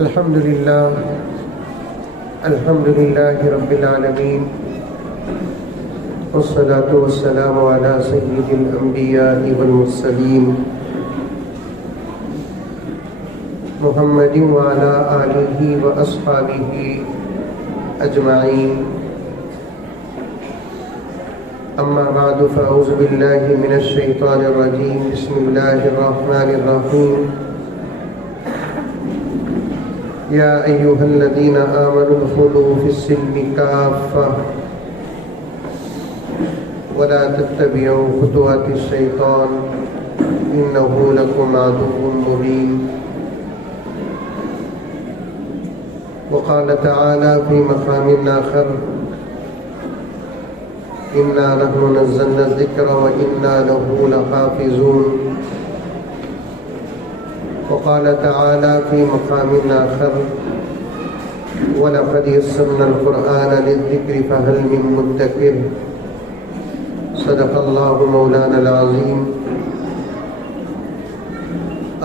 الحمد لله رب العالمين، والصلاة والسلام على سيد الأنبياء والمرسلين محمد وعلى آله وأصحابه أجمعين. أما بعد، فأعوذ بالله من الشيطان الرجيم. بسم الله الرحمن الرحيم. يا أيها الذين آمنوا ادخلوا في السلم كافة ولا تتبعوا خطوات الشيطان إنه لكم عدو مبين. وقال تعالى في مقام آخر: إنا نحن نزلنا الذكر وإنا له لحافظون. وقال تعالى في مقام آخر: ولقد يسرنا القرآن للذكر فهل من مدكر. صدق الله مولانا العظيم.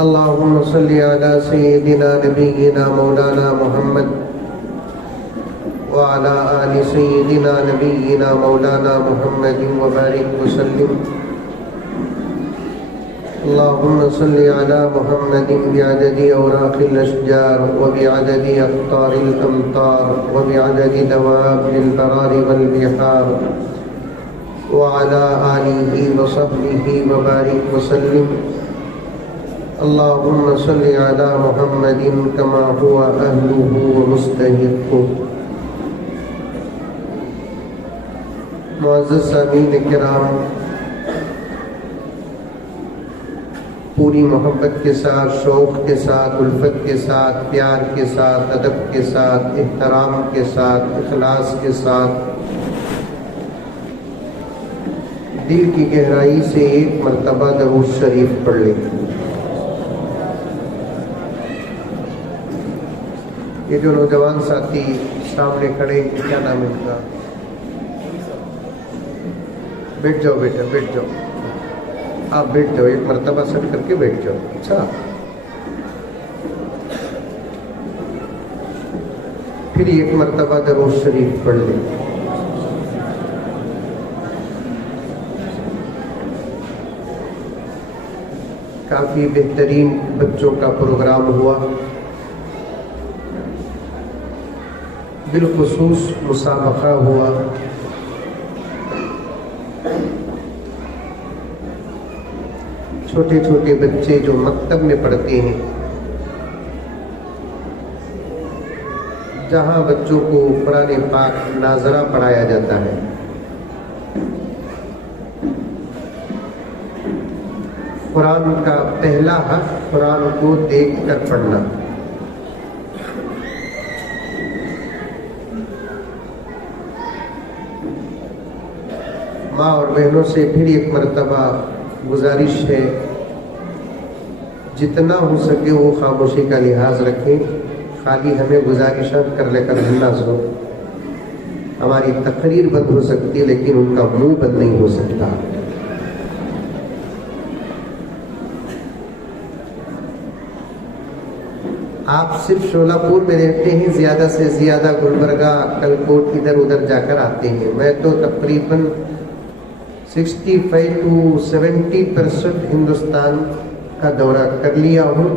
اللهم صل على سيدنا نبينا مولانا محمد وعلى آل سيدنا نبينا مولانا محمد وبارك وسلم. اللهم صل على محمد بعدد أوراق الأشجار وبعدد أقطار الأمطار وبعدد دواب البرار والبحار وعلى آله وصحبه وبارك وسلم. اللهم صل على محمد كما هو أهله ومستحقه. معزز سامعین کرام، پوری محبت کے ساتھ، شوق کے ساتھ، الفت کے ساتھ، پیار کے ساتھ، ادب کے ساتھ، احترام کے ساتھ، اخلاص کے ساتھ دل کی گہرائی سے ایک مرتبہ درود شریف پڑھ لیں. یہ جو نوجوان ساتھی سامنے کھڑے، کیا نام ہے ان کا؟ بیٹھ جاؤ بیٹا، بیٹھ جاؤ. آپ بیٹھ جاؤ، ایک مرتبہ سٹ کر کے بیٹھ جاؤ. اچھا، پھر ایک مرتبہ درود شریف پڑھ لیں. کافی بہترین بچوں کا پروگرام ہوا، بالخصوص مسابقہ ہوا. چھوٹے چھوٹے بچے جو مکتب میں پڑھتے ہیں، جہاں بچوں کو قرآن پاک ناظرہ پڑھایا جاتا ہے، قرآن کا پہلا حق قرآن کو دیکھ کر پڑھنا. ماں اور بہنوں سے پھر ایک مرتبہ گزارش ہے، جتنا ہو سکے وہ خاموشی کا لحاظ رکھیں. خالی ہمیں گزارشات کر لے کر نہ سو. ہماری تقریر بند ہو سکتی ہے لیکن ان کا منہ بند نہیں ہو سکتا. آپ صرف شولہ پور میں رہتے ہیں، زیادہ سے زیادہ گلبرگہ، اکل کوٹ ادھر ادھر جا کر آتے ہیں. میں تو تقریباً 65 to 70% ہندوستان کا دورہ کر لیا ہوں.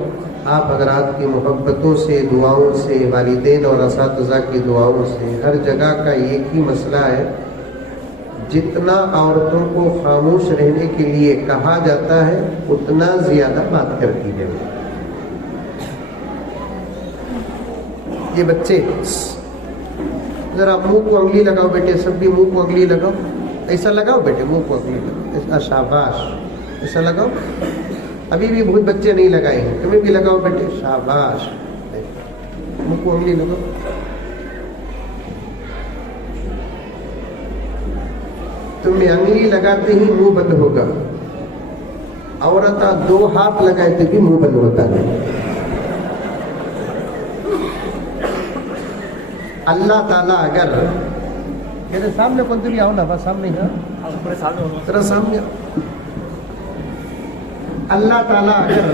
آپ حضرات کی محبتوں سے، دعاؤں سے، والدین اور اساتذہ کی دعاؤں سے ہر جگہ کا ایک ہی مسئلہ ہے: جتنا عورتوں کو خاموش رہنے کے لیے کہا جاتا ہے اتنا زیادہ بات کرتی ہے. یہ بچے ذرا منہ کو انگلی لگاؤ بیٹے، سب بھی منہ کو انگلی لگاؤ. ایسا لگاؤ بیٹے، منہ کو انگلی لگاؤ. شاباش، ایسا لگاؤ. ابھی بھی بہت بچے نہیں لگائے ہیں، تمہیں بھی لگاؤ بیٹے. شاباش، منہ کو انگلی لگاؤ. تمہیں انگلی لگاتے ہی منہ بند ہوگا. عورتہ 2 ہاتھ لگائے تو بھی منہ بند ہوتا ہے. اللہ تعالیٰ اگر میرے سامنے کون بھی آؤ نا، بس سامنے ہی ذرا سامنے آؤ. اللہ تعالیٰ اگر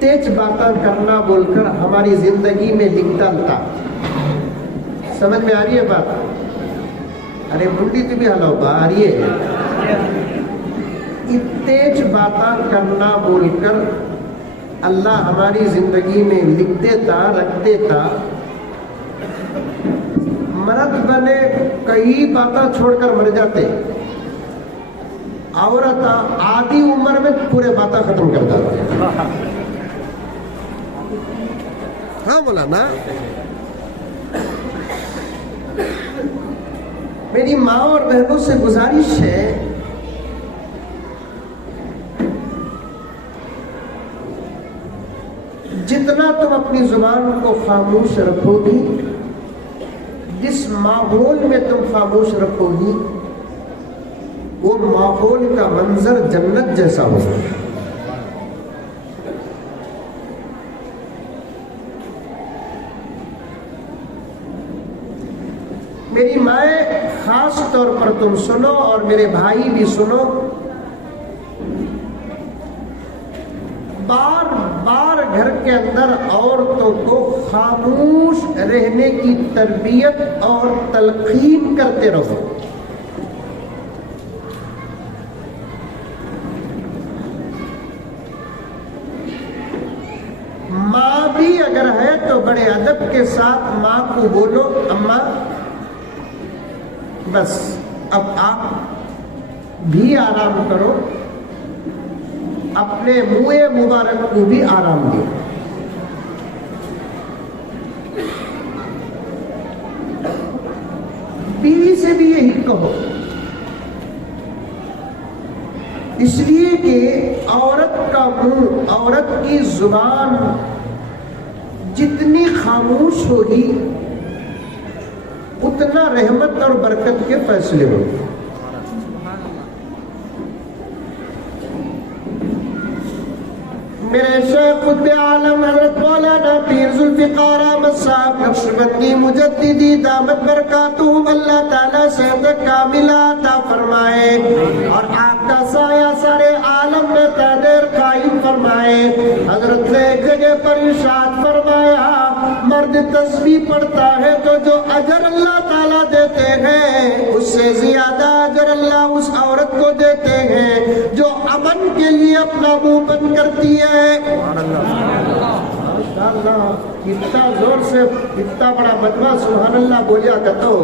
तेज बातें करना बोलकर हमारी जिंदगी में लिख डालता। समझ में आ रही है बात? अरे मुंडी तो भी हलाओ आ रही है। तेज बातें करना बोलकर अल्लाह हमारी जिंदगी में लिख देता, रख देता। मर्द बने कई बातें छोड़कर मर जाते, औरत आधी उम्र में पूरे बातें खत्म कर देते। हाँ बोला ना। मेरी माँ और बहनों से गुजारिश है, जितना तुम अपनी जुबान को खामोश रखोगी, जिस माहौल में तुम खामोश रखोगी, वो माहौल का मंजर जन्नत जैसा होगा। मेरी माए खास तौर पर तुम सुनो और मेरे भाई भी सुनो, बार बार घर के अंदर औरतों को खामोश रहने की तरबियत और तलकीन करते रहो। माँ भी अगर है तो बड़े अदब के साथ माँ को बोलो, अम्मा बस अब आप भी आराम करो, अपने मुँह मुबारक को भी आराम दो। बीवी से भी यही कहो, इसलिए कि औरत का मुंह, औरत की जुबान जितनी खामोश होगी उतना रहमत और बरकत के फैसले होंगे। मेरे शेख खुद आलम हजरत मौलाना पीर जुल्फिकार अहमद साहब नक्शबंदी मुजद्दिदी दामत बरकातुहुम, अल्लाह ताला सेहत कामिला अता फरमाए और आपका साया सारे आलम में तादेर कायम फरमाए। हजरत ने एक जगह पर इरशाद फरमाया, मर्द तस्बीह पढ़ता है तो जो अजर अल्लाह ताला देते हैं उससे ज्यादा अजर अल्लाह उस औरत को देते हैं जो अमन के लिए अपना मुंह बंद करती है। इतना जोर से इतना बड़ा बदमा सुभान अल्लाह बोलिया करता हो,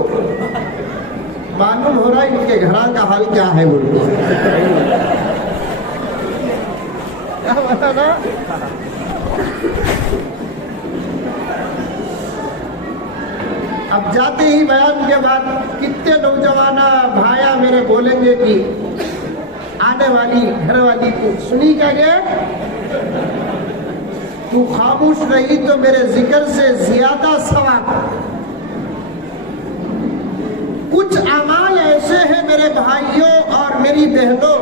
मालूम हो रहा है इनके घरा का हाल क्या है। बोलो क्या बता ना। अब जाते ही बयान के बाद कितने नौजवाना भाया मेरे बोलेंगे कि आने वाली घर वाली को सुनी क्या गया, तू खामोश रही तो मेरे जिक्र से ज्यादा सवाब। कुछ अमाल ऐसे हैं मेरे भाइयों और मेरी बहनों,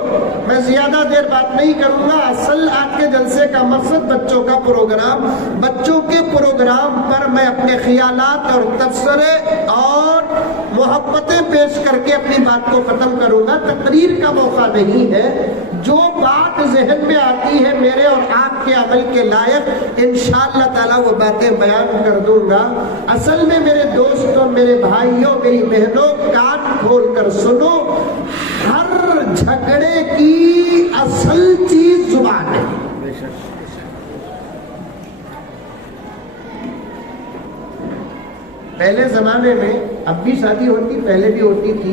मैं ज्यादा देर बात नहीं करूंगा। असल आज के जलसे का मकसद बच्चों का प्रोग्राम, बच्चों के प्रोग्राम पर मैं अपने ख्यालात और तबसरे और मोहब्बतें पेश करके अपनी बात को खत्म करूंगा। तकरीर का मौका नहीं है। जो बात जहन में आती है मेरे और आपके अमल के लायक, इंशाअल्लाह ताला वो बातें बयान कर दूंगा। असल में मेरे दोस्तों, मेरे भाइयों, मेरी बहनों, कान खोल कर सुनो, हर झगड़े की असल चीज जुबान है। पहले जमाने में, अब भी शादी होती, पहले भी होती थी।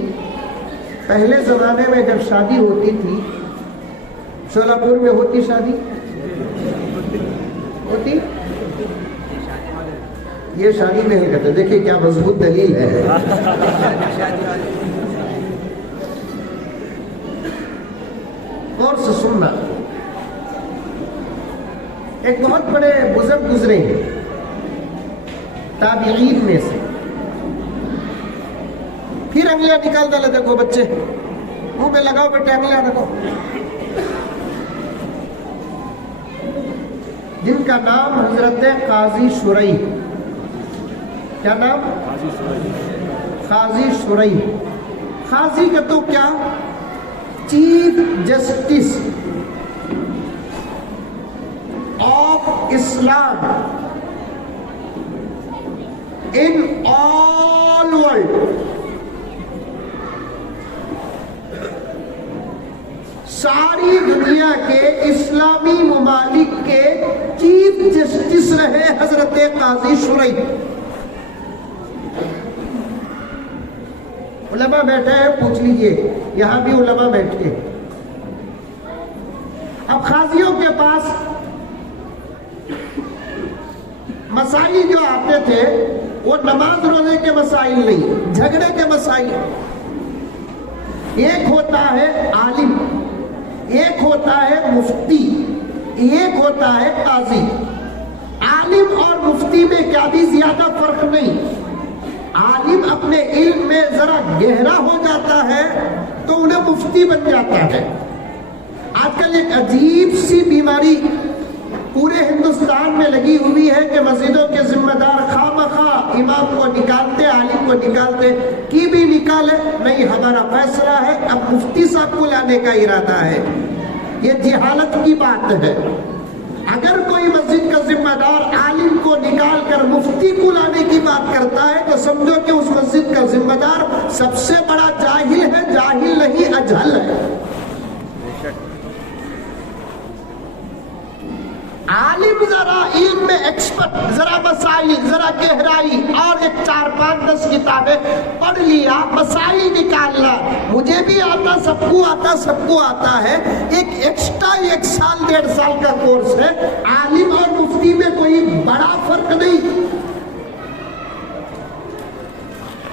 पहले जमाने में जब शादी होती थी, शोलापुर में होती शादी होती, ये शादी में ही कहते। देखिए क्या मजबूत दलील है। और से सुनना, एक बहुत बड़े बुजुर्ग गुजरे हैं ताबीईन में से। फिर अंगलियां निकाल डाले, देखो बच्चे मुंह में लगाओ बेटे, अंगलियां रखो। जिनका नाम हजरत काजी शुरई, क्या नाम? काजी शुरई। काजी का तो क्या, chief justice of Islam in all world. ساری دنیا کے اسلامی ممالک کے چیف جسٹس رہے حضرت قاضی شریح. علماء بیٹھے ہیں, پوچھ لیجئے, یہاں بھی علماء بیٹھے. اب قاضیوں کے پاس مسائل جو آتے تھے وہ نماز روزے کے مسائل نہیں, جھگڑے کے مسائل. ایک ہوتا ہے عالم, ایک ہوتا ہے مفتی, ایک ہوتا ہے قاضی. عالم اور مفتی میں کیا بھی زیادہ فرق نہیں. عالم اپنے علم میں ذرا گہرا ہو جاتا ہے تو انہیں مفتی بن جاتا ہے. آج کل ایک عجیب سی بیماری پورے ہندوستان میں لگی ہوئی ہے کہ مسجدوں کے ذمہ دار خواہ امام کو نکالتے, عالم کو نکالتے. کی بھی نکالے نہیں, ہمارا فیصلہ ہے, اب مفتی صاحب کو لانے کا ارادہ ہے. یہ جہالت کی بات ہے. اگر کوئی مسجد کا ذمہ دار عالم کو نکال کر مفتی کو لانے کی بات کرتا ہے تو سمجھو کہ اس مسجد کا ذمہ دار سب سے بڑا جاہل ہے. جاہل نہیں, اجہل ہے. عالم ذرا علم میں ایکسپرٹ, ذرا مسائل, ذرا گہرائی, اور ایک 4-5-10 کتابیں پڑھ لیا, مسائل نکالنا. مجھے بھی آتا, سب کو آتا, سب کو آتا ہے. ایک ایکسٹرا 1 سال 1.5 سال کا کورس ہے. عالم اور مفتی میں کوئی بڑا فرق نہیں.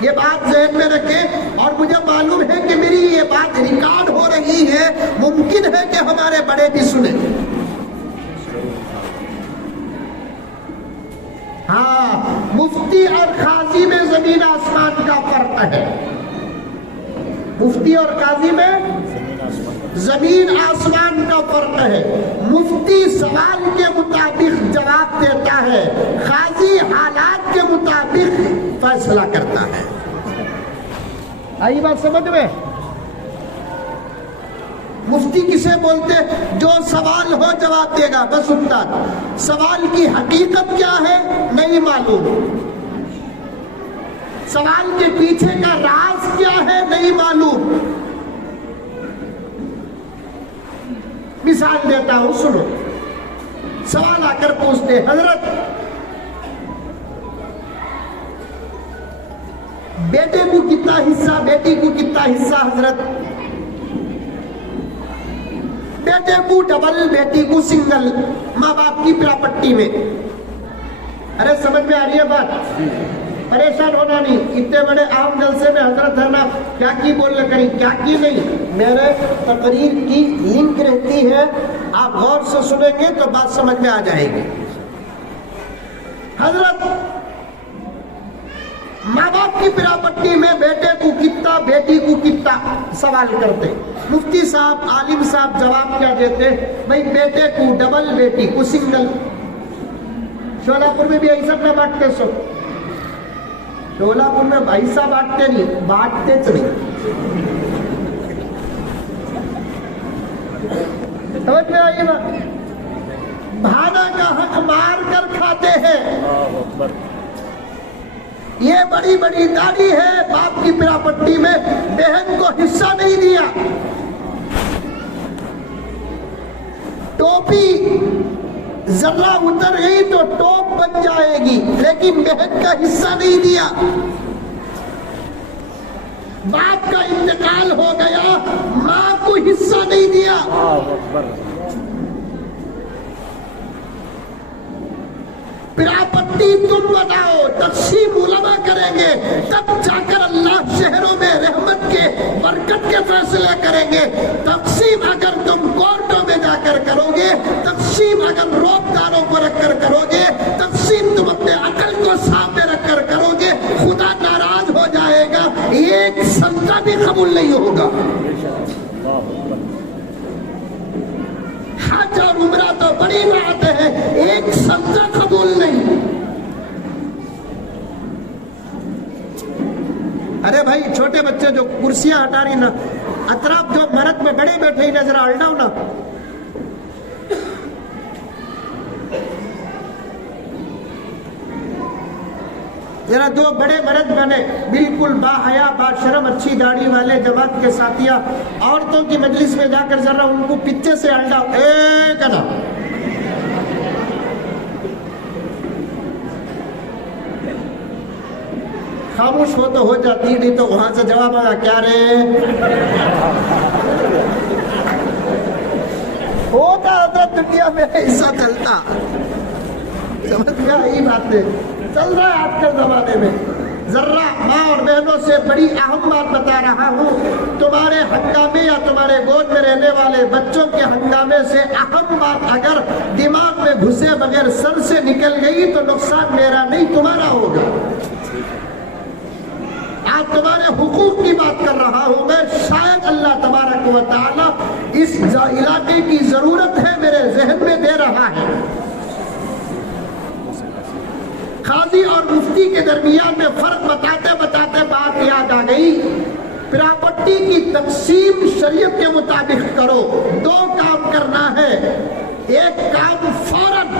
یہ بات ذہن میں رکھیں. اور مجھے معلوم ہے کہ میری یہ بات ریکارڈ ہو رہی ہے, ممکن ہے کہ ہمارے بڑے بھی سنیں. ہاں, مفتی اور قاضی میں زمین آسمان کا فرق ہے. مفتی اور قاضی میں زمین آسمان کا فرق ہے. مفتی سوال کے مطابق جواب دیتا ہے, قاضی حالات کے مطابق فیصلہ کرتا ہے. آئی بات سمجھ میں؟ مفتی کسے بولتے؟ جو سوال ہو جواب دے گا, بس اتنا. سوال کی حقیقت کیا ہے نہیں معلوم, سوال کے پیچھے کا راز کیا ہے نہیں معلوم. مثال دیتا ہوں, سنو. سوال آ کر پوچھتے, حضرت بیٹے کو کتنا حصہ, بیٹی کو کتنا حصہ؟ حضرت بیٹے کو ڈبل, بیٹی کو سنگل, ماں باپ کی پراپرٹی میں. ارے سمجھ میں آ رہی ہے بات؟ پریشان ہونا نہیں. اتنے بڑے عام جلسے میں حضرت ہے نا, کیا کی بولنے کریں, کیا کی نہیں. میرے تقریر کی لنک رہتی ہے, آپ غور سے سنیں گے تو بات سمجھ میں آ جائے گی. حضرت ماں باپ کی پراپرٹی میں بیٹے کو کتنا, بیٹی کو کتنا سوال کرتے. مفتی صاحب, عالم صاحب جواب کیا دیتے؟ بھائی بیٹے کو ڈبل, بیٹی کو سنگل. شولاپور میں بھی ایسا نہ بانٹتے. سو شولاپور میں ایسا بانٹتے نہیں, بانٹتے نہیں. سمجھ میں آئی بات؟ بھانا کا حق مار کر کھاتے ہیں. یہ بڑی بڑی داڑھی ہے, باپ کی پراپرٹی میں بہن کو حصہ نہیں دیا. ٹوپی ذرا اتر گئی تو ٹوپ بن جائے گی, لیکن بہن کا حصہ نہیں دیا. باپ کا انتقال ہو گیا, ماں کو حصہ نہیں دیا. پراپرٹی تم بتاؤ, تقسیم علماء کریں گے, تب جا کر اللہ شہروں میں رحمت کے برکت کے فیصلے کریں گے. تقسیم اگر تم کورٹوں میں جا کر کرو گے, تقسیم اگر روکداروں کو رکھ کر کرو گے, تقسیم تم اپنے عقل کو سامنے رکھ کر کرو گے, خدا ناراض ہو جائے گا. ایک صدقہ بھی قبول نہیں ہوگا. حج اور عمرہ تو بڑی بات ہے, ایک صدقہ قبول نہیں. ارے بھائی چھوٹے بچے جو کرسیاں ہٹا رہی نا, اطراف جو مرد میں بڑے بیٹھے ہی نظر آ رہا نا. ذرا دو بڑے مرد بنے بالکل باحیا باشرم اچھی داڑھی والے جماعت کے ساتھیہ عورتوں کی مجلس میں جا کر ذرا ان کو پیچھے سے انڈا کنا خاموش ہو تو ہو جاتی، نہیں تو وہاں سے جواب آگا کیا رے ہوتا حضرت دنیا میں ایسا چلتا، سمجھ گیا؟ یہی بات ہے چل رہا ہے آج کل زمانے میں۔ ذرا ماں اور بہنوں سے بڑی اہم بات بتا رہا ہوں، تمہارے ہنگامے یا تمہارے گود میں رہنے والے بچوں کے ہنگامے سے اہم بات اگر دماغ میں گھسے بغیر سر سے نکل گئی تو نقصان میرا نہیں تمہارا ہوگا۔ آج تمہارے حقوق کی بات کر رہا ہوں میں، شاید اللہ تبارک و تعالی اس علاقے کی ضرورت ہے میرے ذہن میں دے رہا ہے۔ قاضی اور مفتی کے درمیان میں فرق بتاتے بتاتے بات یاد آ گئی، پراپرٹی کی تقسیم شریعت کے مطابق کرو۔ دو کام کرنا ہے، ایک کام فوراً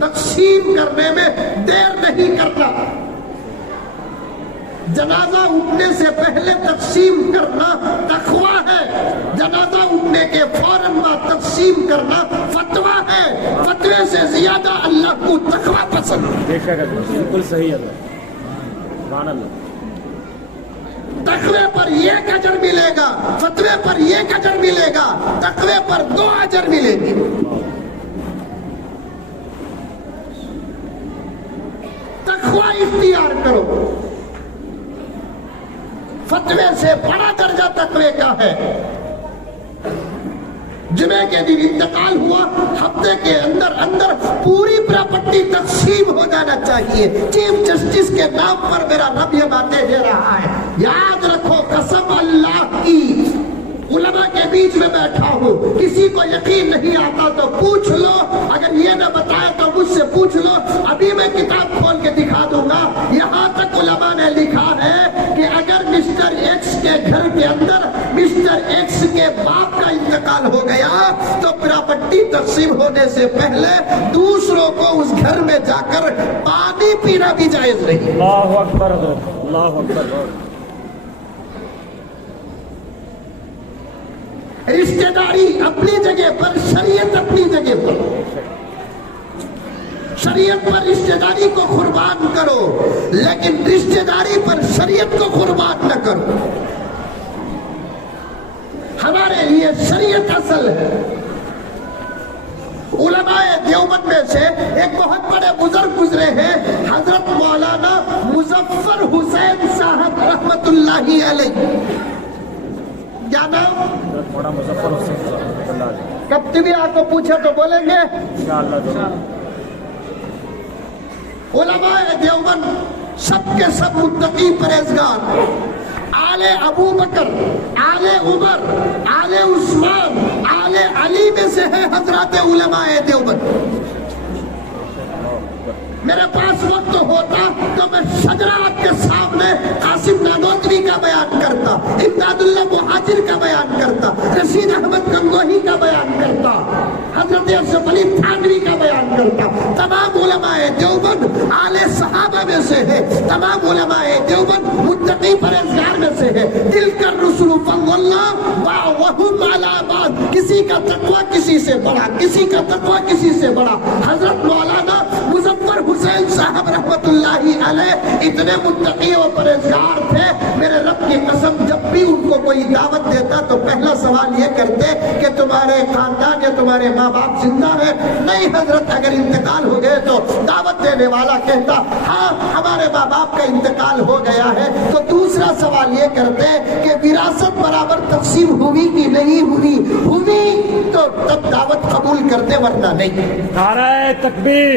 تقسیم کرنے میں دیر نہیں کرنا، جنازہ اٹھنے سے پہلے تقسیم کرنا تقویٰ ہے، جنازہ اٹھنے کے فوراً بعد تقسیم کرنا فتویٰ ہے، فتوے سے زیادہ اللہ کو تقویٰ پسند ہے۔ بالکل صحیح ہے، سبحان اللہ۔ تقوی پر ایک اجر ملے گا، فتوے پر ایک اجر ملے گا، تقوی پر 2 اجر ملے گی۔ تقوی اختیار کرو، فتوے سے بڑا درجہ تقوی کا ہے۔ جمعے کے دن انتقال ہوا، ہفتے کے اندر پوری پراپرٹی تقسیم ہو جانا چاہیے۔ چیف جسٹس کے نام پر میرا رب یہ باتیں دے رہا ہے، یاد رکھو قسم اللہ کی، علماء کے بیچ میں بیٹھا ہوں، کسی کو یقین نہیں آتا تو پوچھ لو، اگر یہ نہ بتایا تو مجھ سے پوچھ لو، ابھی میں کتاب کھول کے دکھا دوں گا۔ یہاں تک علماء نے لکھا ہے کہ اگر مسٹر ایکس کے گھر کے اندر مسٹر ایکس کے باپ کا انتقال ہو گیا تو پراپرٹی تقسیم ہونے سے پہلے دوسروں کو اس گھر میں جا کر پانی پینا بھی جائز نہیں۔ اللہ اکبر، اللہ اکبر۔ رشتہ داری اپنی جگہ پر، شریعت اپنی جگہ پر، شریعت پر رشتہ داری کو قربان کرو، لیکن رشتہ داری پر شریعت کو قربان نہ کرو۔ ہمارے لیے شریعت اصل ہے۔ علماء دیوبند میں سے ایک بہت بڑے بزرگ گزرے ہیں، حضرت مولانا مظفر حسین صاحب رحمت اللہ علیہ۔ کیا نام؟ مولانا مظفر حسین رحمۃ اللہ علیہ۔ کب بھی آپ کو پوچھے تو بولیں گے انشاءاللہ۔ علماء دیوبند سب کے سب متقی پرہیزگار، آل ابو بکر، آل عمر، آل عثمان، آل علی میں سے ہے حضرات علماء دیوبند۔ میرے پاس وقت ہوتا تو میں شجرہ آپ کے سامنے قاسم نانوتوی کا بیان کرتا، امداد اللہ مہاجر کا بیان کرتا، رشید احمد گنگوہی کا بیان کرتا، حضرت اشرف علی تھانوی کا بیان کرتا۔ تمام علماء دیوبند آل صحابہ میں سے ہے، تمام علماء دیوبند متقی پرہیزگار میں سے ہے۔ دل کر رسول اللہ وہم علی بعض، کسی کا تقوی کسی سے بڑا، کسی کا تقوی کسی سے بڑا۔ حضرت مولانا مظفر حسین صاحب رحمت اللہ علیہ اتنے متقی و پرہیزگار تھے، میرے رب کی قسم جب بھی ان کو کوئی دعوت دیتا تو پہلا سوال یہ کرتے کہ تمہارے خاندان یا تمہارے ماں باپ زندہ ہے؟ نہیں حضرت، اگر انتقال ہو گئے تو دعوت دینے والا کہتا ہاں ہمارے ماں باپ کا انتقال ہو گیا ہے، تو دوسرا سوال یہ کرتے کہ وراثت برابر تقسیم ہوئی کہ نہیں ہوئی؟ ہوئی تو تب دعوت قبول کرتے، ورنہ نہیں۔ نعرہ تکبیر،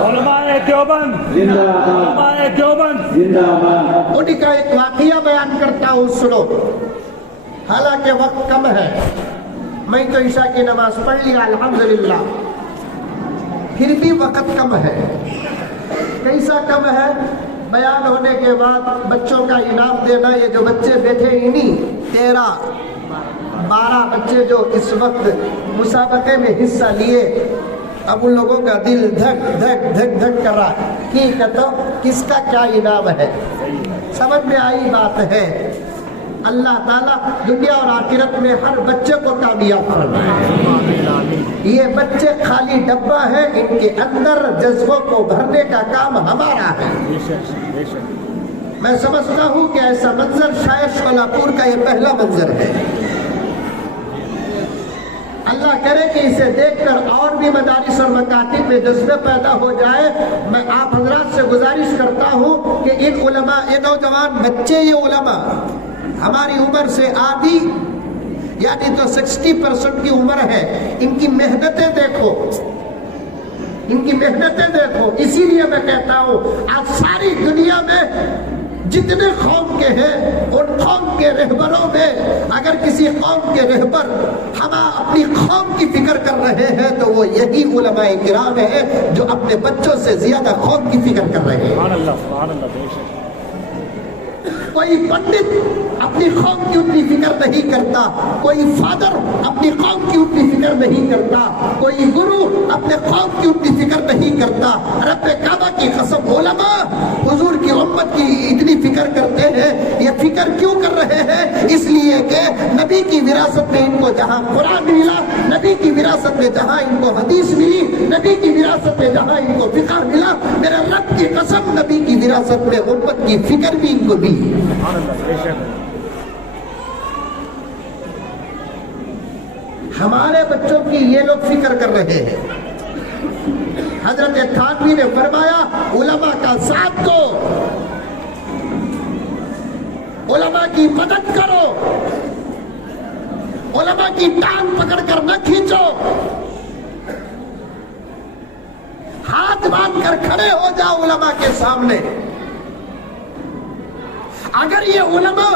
علماء دیوبند زندہ باد، علماء دیوبند زندہ باد۔ انہی کا ایک واقعہ بیان کرتا ہوں، سنو۔ حالانکہ وقت کم ہے، میں تو عشاء کی نماز پڑھ لیا الحمدللہ، پھر بھی وقت کم ہے۔ کیسا کم ہے؟ بیان ہونے کے بعد بچوں کا انعام دینا، یہ جو بچے بیٹھے ہی نہیں، 13-12 بچے جو اس وقت مسابقے میں حصہ لیے، اب ان لوگوں کا دل دھک دھک دھک دھک کر رہا ہے کہ کہتا کس کا کیا انعام ہے. سمجھ میں آئی بات ہے. اللہ تعالیٰ دنیا اور آخرت میں ہر بچے کو کامیاب فرمائے. یہ بچے خالی ڈبہ ہے، ان کے اندر جذبوں کو بھرنے کا کام ہمارا ہے. میں سمجھتا ہوں کہ ایسا منظر شاید شولاپور کا یہ پہلا منظر ہے. اللہ کرے کہ اسے دیکھ کر اور بھی مدارس اور مکاتب میں جذبے پیدا ہو جائے. میں آپ حضرات سے گزارش کرتا ہوں کہ ان علماء، یہ نوجوان بچے، یہ علماء ہماری عمر سے آدھی یعنی تو 60% کی عمر ہے. ان کی محنتیں دیکھو، ان کی محنتیں دیکھو. اسی لیے میں کہتا ہوں آج ساری دنیا میں جتنے قوم کے ہیں ان قوم کے رہبروں میں اگر کسی قوم کے رہبر ہم اپنی قوم کی فکر کر رہے ہیں تو وہ یہی علماء کرام ہیں جو اپنے بچوں سے زیادہ قوم کی فکر کر رہے ہیں. سبحان اللہ، سبحان اللہ، بے شک. کوئی پنڈت اپنی قوم کی اتنی فکر نہیں کرتا، کوئی فادر اپنی قوم کی اتنی فکر نہیں کرتا، کوئی گرو اپنے قوم کی اتنی فکر نہیں کرتا. رب کعبہ کی قسم علماء حضور کی امت کی اتنی فکر کرتے ہیں. یہ فکر کیوں کر رہے ہیں؟ اس لیے کہ نبی کی وراثت میں ان کو جہاں قرآن ملا، نبی کی وراثت میں جہاں ان کو حدیث ملی، نبی کی وراثت میں جہاں ان کو فقہ ملا، میرے رب کی قسم نبی کی وراثت میں امت کی فکر بھی ان کو ملی. سبحان اللہ، بے شک. ہمارے بچوں کی یہ لوگ فکر کر رہے ہیں. حضرت تھانوی نے فرمایا علماء کا ساتھ دو، علماء کی مدد کرو، علماء کی ٹانگ پکڑ کر نہ کھینچو، ہاتھ باندھ کر کھڑے ہو جاؤ علماء کے سامنے. اگر یہ علماء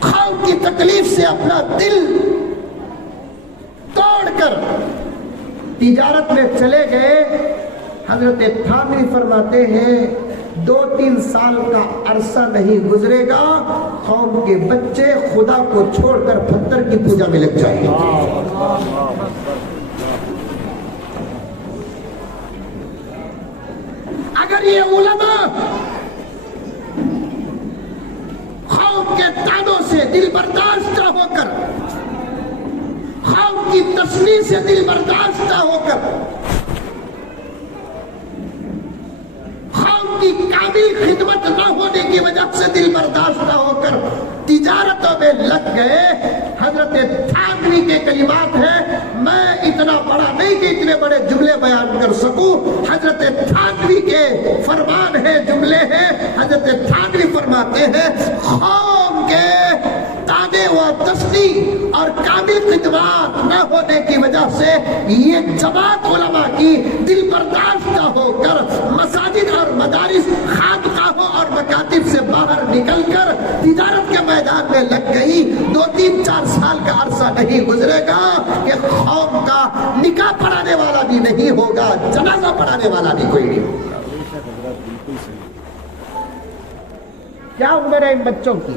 قوم کی تکلیف سے اپنا دل توڑ کر تجارت میں چلے گئے، حضرت تھانوی فرماتے ہیں 2-3 سال کا عرصہ نہیں گزرے گا قوم کے بچے خدا کو چھوڑ کر پتھر کی پوجا میں لگ جائیں گے. اگر یہ علماء قوم کے تانوں سے دل برداشتہ ہو کر، قوم کی تسلیح سے دل برداشتہ ہو کر، قوم کی کامل خدمت نہ ہونے کی وجہ سے دل برداشتہ ہو کر تجارتوں میں لگ گئے. حضرت تھانوی کے کلمات ہیں، میں اتنا بڑا نہیں کہ اتنے بڑے جملے بیان کر سکوں. حضرت تھانوی کے فرمان ہیں، جملے ہیں. حضرت تھانوی فرماتے ہیں قوم کے تانے و تسلی اور کامل خدمات نہ ہونے کی وجہ سے یہ جماعت علماء کی دل برداشتہ ہو کر مساجد اور مدارس، خانقاہوں اور مکاتب سے باہر نکل کر تجارت کے میدان میں لگ گئی. 2-3-4 سال کا عرصہ نہیں گزرے گا کہ قوم کا نکاح پڑھانے والا بھی نہیں ہوگا، جنازہ پڑھانے والا بھی کوئی نہیں ہوگا. کیا عمر ہے ان بچوں کی؟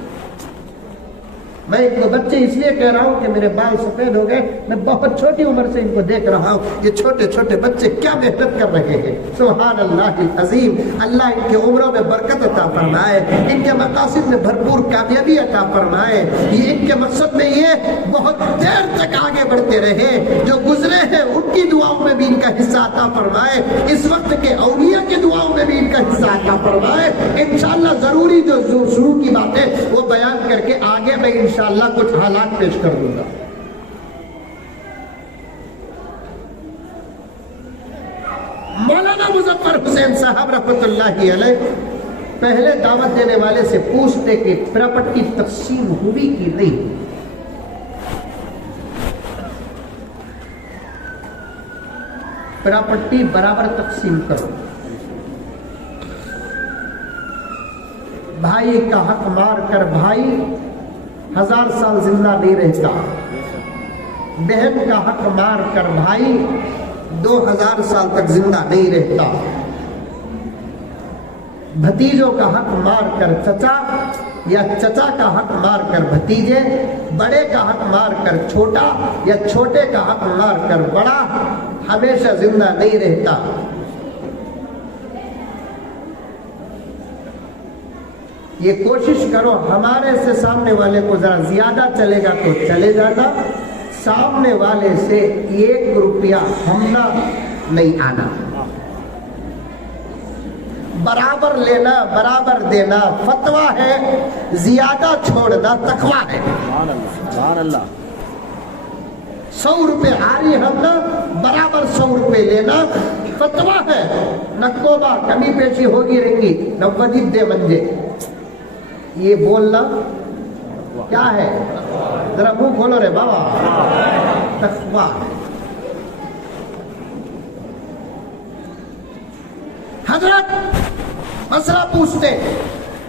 میں ان کو بچے اس لیے کہہ رہا ہوں کہ میرے بال سفید ہو گئے. میں بہت چھوٹی عمر سے ان کو دیکھ رہا ہوں. یہ چھوٹے چھوٹے بچے کیا محنت کر رہے ہیں. سبحان اللہ العظیم. اللہ ان کے عمروں میں برکت عطا فرمائے، ان کے مقاصد میں بھرپور کامیابی عطا فرمائے. یہ ان کے مقصد میں یہ بہت دیر تک آگے بڑھتے رہے. جو گزرے ہیں ان کی دعاؤں میں بھی ان کا حصہ عطا فرمائے. اس وقت کے اولیاء کی دعاؤں میں بھی ان کا حصہ عطا فرمائے. انشاءاللہ ضروری جو شروع کی باتیں وہ بیان کر کے آگے میں انشاءاللہ کچھ حالات پیش کر دوں گا. مولانا مظفر حسین صاحب رحمۃ اللہ علیہ پہلے دعوت دینے والے سے پوچھتے کہ پراپرٹی تقسیم ہوئی کہ نہیں. پراپرٹی برابر تقسیم کرو. بھائی کا حق مار کر بھائی 1000 سال زندہ نہیں رہتا. بہن کا حق مار کر بھائی 2000 سال تک زندہ نہیں رہتا. بھتیجوں کا حق مار کر چچا یا چچا کا حق مار کر بھتیجے، بڑے کا حق مار کر چھوٹا یا چھوٹے کا حق مار کر بڑا، हमेशा जिंदा नहीं रहता। ये कोशिश करो हमारे से सामने वाले को जरा ज्यादा चलेगा तो चले जाना, सामने वाले से 1 रुपया हमना नहीं आना, बराबर लेना बराबर देना फतवा है, ज्यादा छोड़ना तकवा है। 100 रुपए हारी हमना बराबर 100 रुपए लेना फतवा है। नक्कोबा कमी पेशी होगी रहेंगी नवदीप दे मंजे, ये बोलना क्या है? जरा मुंह खोलो रे बाबा, तकवा। हजरत मसला पूछते,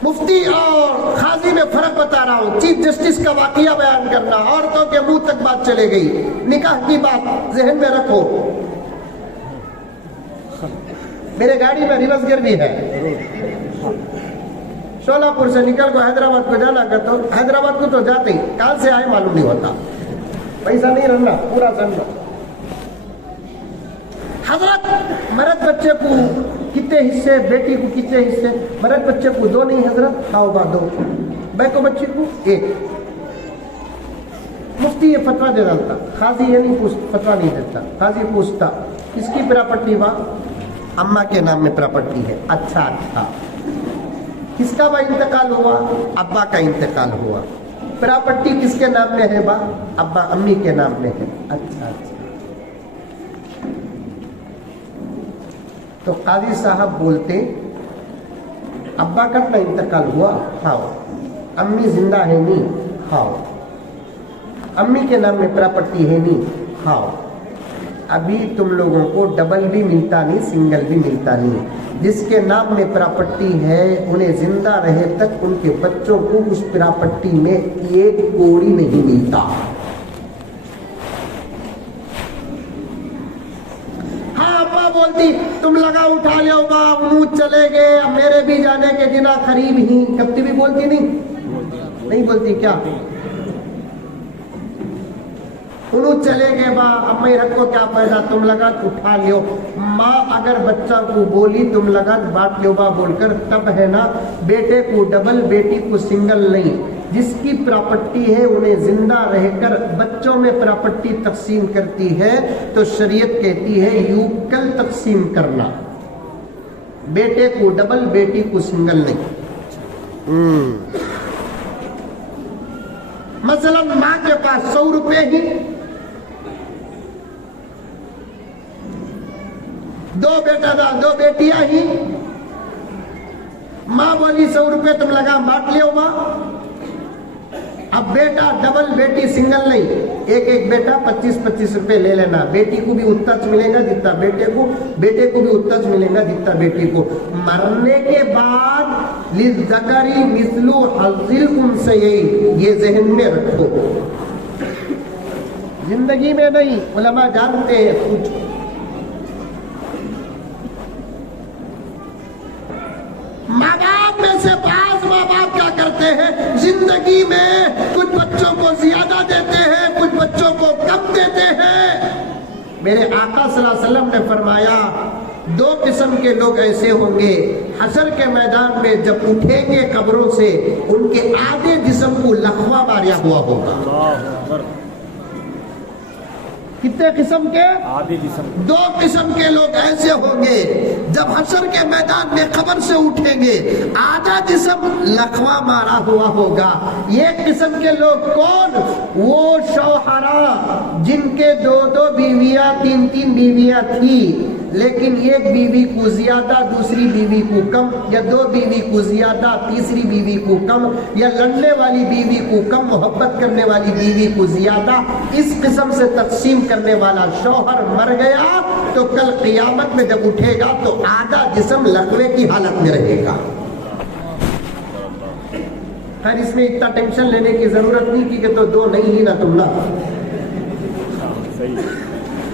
मुफ्ती और खाजी में फर्क बता रहा हूं, चीफ जस्टिस का वाकया बयान करना, औरतों के मुंह तक बात चले गई, निकाह की बात जहन में रखो। मेरे गाड़ी में रिवर्स गियर भी है, शोलापुर से निकल को हैदराबाद को जाना कर, तो हैदराबाद को तो जाते ही काल से आए मालूम नहीं होता, पैसा नहीं रहना पूरा समझो। हजरत मर्द बच्चे को कितने हिस्से, बेटी को कितने हिस्से? मर्द बच्चे को 2 नहीं हजरत, खाओ बा 2, बैको बच्चे को 1। मुफ्ती ये फतवा दे डालता, खाजी ये नहीं फतवा नहीं देता। खाजी पूछता किसकी प्रॉपर्टी? बा अम्मा के नाम में प्रॉपर्टी है। अच्छा अच्छा, किसका बा इंतकाल हुआ? अब्बा का इंतकाल हुआ। प्रॉपर्टी किसके नाम में है? बा अब्बा अम्मी के नाम में है। अच्छा अच्छा, तो काजी साहब बोलते अब्बा का ना इंतकाल हुआ, खाओ। अम्मी जिंदा है नहीं, खाओ। अम्मी के नाम में प्रॉपर्टी है नहीं, खाओ। अभी तुम लोगों को डबल भी मिलता नहीं, सिंगल भी मिलता नहीं। जिसके नाम में प्रॉपर्टी है उन्हें जिंदा रहे तक उनके बच्चों को उस प्रॉपर्टी में 1 कौड़ी नहीं मिलता। हाँ अम्मा बोलती तुम लगा उठा लो बा, मुंह चले गए, अब मेरे भी जाने के जिना करीब ही। कभी भी बोलती नहीं बोलती क्या? उन्हों चले गए बा, अम्मा रखो क्या पैसा, तुम लगा उठा लियो। माँ अगर बच्चा को बोली तुम लगा बांट लियो बा बोलकर, तब है ना बेटे को डबल बेटी को सिंगल नहीं। जिसकी प्रॉपर्टी है उन्हें जिंदा रहकर बच्चों में प्रॉपर्टी तकसीम करती है तो शरीयत कहती है यूकल तकसीम करना, बेटे को डबल बेटी को सिंगल नहीं। मसलन माँ के पास 100 रुपए ही, 2 बेटा था 2 बेटियां ही, माँ बोली 100 रुपए तुम लगा बांट लियो माँ। अब बेटा डबल बेटी सिंगल नहीं, एक बेटा 25-25 रुपए ले लेना, बेटी को भी उतना मिलेगा जितना बेटे को भी उतना मिलेगा जितना बेटी को। मरने के बाद लिज़्ज़करी मिस्लु हज़्ज़िल उन्सयैन, ये जहन में रखो, जिंदगी में नहीं। उलमा जानते हैं, पूछो। माँ बाप में से बाज़ माँ बाप क्या करते हैं, जिंदगी में कुछ बच्चों को ज्यादा देते हैं, कुछ बच्चों को कम देते हैं। मेरे आका सल्लल्लाहु अलैहि वसल्लम ने फरमाया 2 किस्म के लोग ऐसे होंगे, हशर के मैदान में जब उठेंगे कब्रों से उनके आधे जिस्म को लकवा मारा हुआ होगा। कितने किस्म के? आधे जिस्म। 2 किस्म के लोग ऐसे होंगे जब हशर के मैदान में कब्र से उठेंगे आधा जिस्म लकवा मारा हुआ होगा। ये किस्म के लोग कौन? वो शौहरा जिनके 2-2 बीवियां 3-3 बीवियां थी, लेकिन एक बीवी को ज्यादा दूसरी बीवी को कम, या 2 बीवी को ज्यादा तीसरी बीवी को कम, या लड़ने वाली बीवी को कम, मोहब्बत करने वाली बीवी को ज्यादा। इस किस्म से तकसीम करने वाला शौहर मर गया तो कल क़ियामत में जब उठेगा तो आधा जिस्म लकवे की हालत में रहेगा। खैर इसमें इतना टेंशन लेने की जरूरत नहीं कि तो 2 नहीं ही ना तुम ना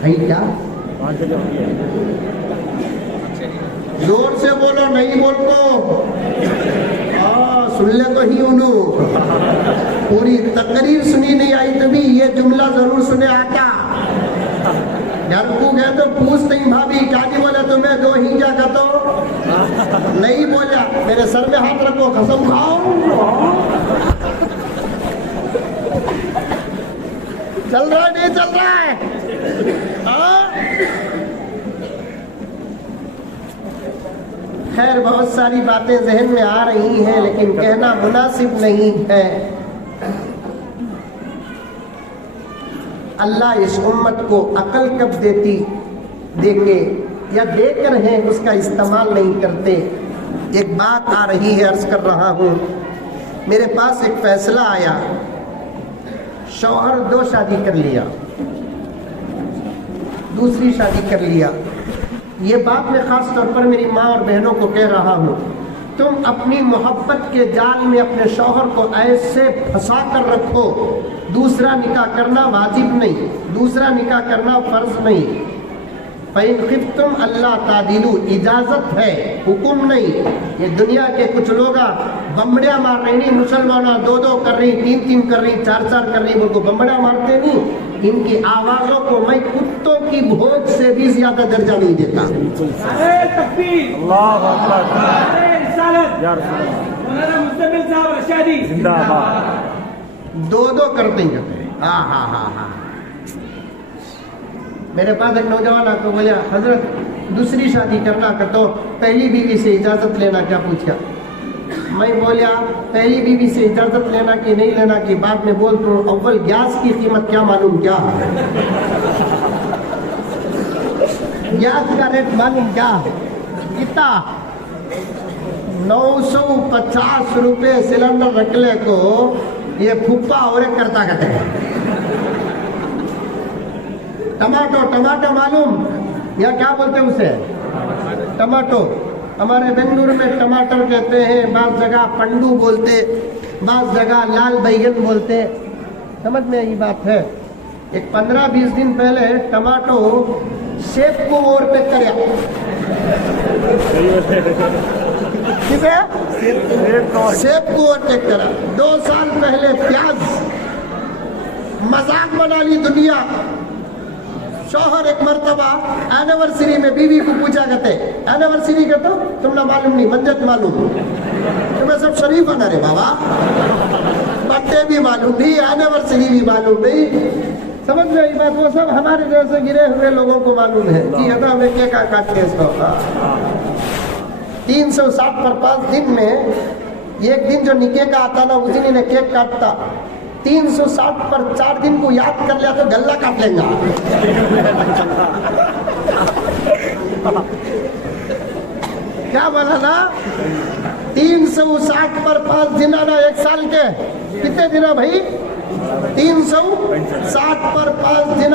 नहीं क्या? जोर से बोलो, नहीं बोल को सुन ले तो ही उन्हों पूरी तकरीर सुनी नहीं आई तभी ये जुमला जरूर सुने आका। घर को गए तो पूछते ही भाभी क्या जी बोले तुम्हें दो ही क्या का तो नहीं बोला, मेरे सर में हाथ रखो कसम खाओ। चल रहा है नहीं चल रहा है? हाँ? खैर बहुत सारी बातें जहन में आ रही हैं लेकिन कहना मुनासिब नहीं है। अल्लाह इस उम्मत को अकल कब देंगे या देकर हैं उसका इस्तेमाल नहीं करते। एक बात आ रही है, अर्ज कर रहा हूँ, मेरे पास एक फैसला आया, शौहर 2 शादी कर लिया, दूसरी शादी कर लिया। ये बात मैं खास तौर पर मेरी माँ और बहनों को कह रहा हूँ, तुम अपनी मोहब्बत के जाल में अपने शौहर को ऐसे फंसा कर रखो, दूसरा निकाह करना वाजिब नहीं, दूसरा निकाह करना फर्ज नहीं। फ़इन ख़िफ़्तुम अल्ला तादिलू, इजाज़त है, हुक्म नहीं। ये दुनिया के कुछ लोग बम्बड़िया मार रही नहीं, मुसलमाना 2-2 कर रही, 3-3 कर रही, 4-4 कर रही, उनको बम्बड़िया मारते नहीं। इनकी आवाज़ों को मैं कुत्तों की भोज से भी ज्यादा दर्जा नहीं देता। अल्लाह अकबर, या रसूल जिंदाबाद। 2-2 करते हैं। हाँ हाँ हाँ हाँ। मेरे पास एक नौजवान आकर बोला, हजरत दूसरी शादी करना का तो पहली बीवी से इजाजत लेना, क्या पूछा? मैं बोला पहली बीवी से इजाजत लेना कि नहीं लेना की बाद में बोल तो अव्वल गैस की कीमत क्या मालूम क्या है? गैस का रेट मालूम क्या है? कितना? 950 रुपए सिलेंडर रखले को ये फुप्पा और करता कहते हैं। टमाटो मालूम या क्या बोलते हैं उसे? टमाटो। हमारे बेंगलुरु में टमाटर कहते हैं, बाज़ जगह पंडू बोलते, बाज़ जगह लाल बैगन बोलते। समझ में ये बात है। एक 15-20 दिन पहले टमाटो शेप को ओवरटेक कराया। शेप को ओवरटेक करा। 2 साल पहले प्याज मजाक बना ली दुनिया। शौहर एक मर्तबा एनिवर्सरी में बीवी को पूछा करते, एनिवर्सरी का तो तुमने मालूम नहीं, मंजत मालूम, तुम्हें सब शरीफ बना रे बाबा, बर्थडे भी मालूम नहीं, एनिवर्सरी भी मालूम नहीं। समझ में आई बात? वो सब हमारे जैसे गिरे हुए लोगों को मालूम है कि अदा हमें क्या काटते इसको। 360 पर 5 दिन में एक दिन जो निके का आता ना उसी ने केक काटता। 360 पर 4 दिन को याद कर लिया तो गल्ला काट लेगा। क्या बोला ना? 360 पर 5 दिन आना 1 साल के कितने दिन है भाई? 360 पर 5 दिन।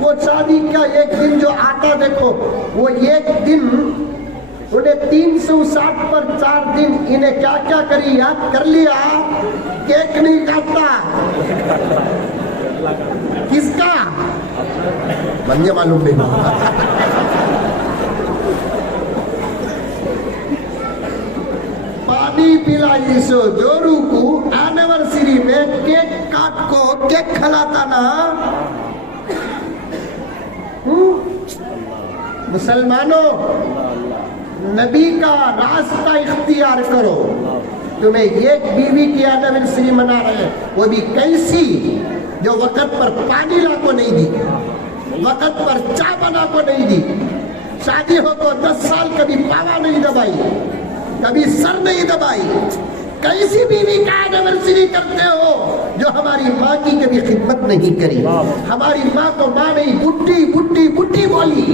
वो शादी का एक दिन जो आता देखो, वो एक दिन उन्हें 360 पर 4 दिन इन्हें क्या क्या करी याद कर लिया। केक नहीं काटता, किसका मुझे मालूम नहीं। पानी पिलाई सो जोरू को एनिवर्सरी में केक काट को केक खिलाता ना। मुसलमानों, नबी का रास्ता इख्तियार करो। तुम्हें एक बीवी की एनिवर्सरी मना रहे हैं, वो भी कैसी, जो वक्त पर पानी ला को नहीं दी, वक्त पर चाय बना को नहीं दी। शादी हो तो 10 साल कभी पावा नहीं दबाई, कभी सर नहीं दबाई। कैसी बीवी का एनिवर्सरी करते हो जो हमारी माँ की कभी खिदमत नहीं करी? हमारी माँ को माँ नहीं, बुट्टी बुट्टी बुट्टी बोली।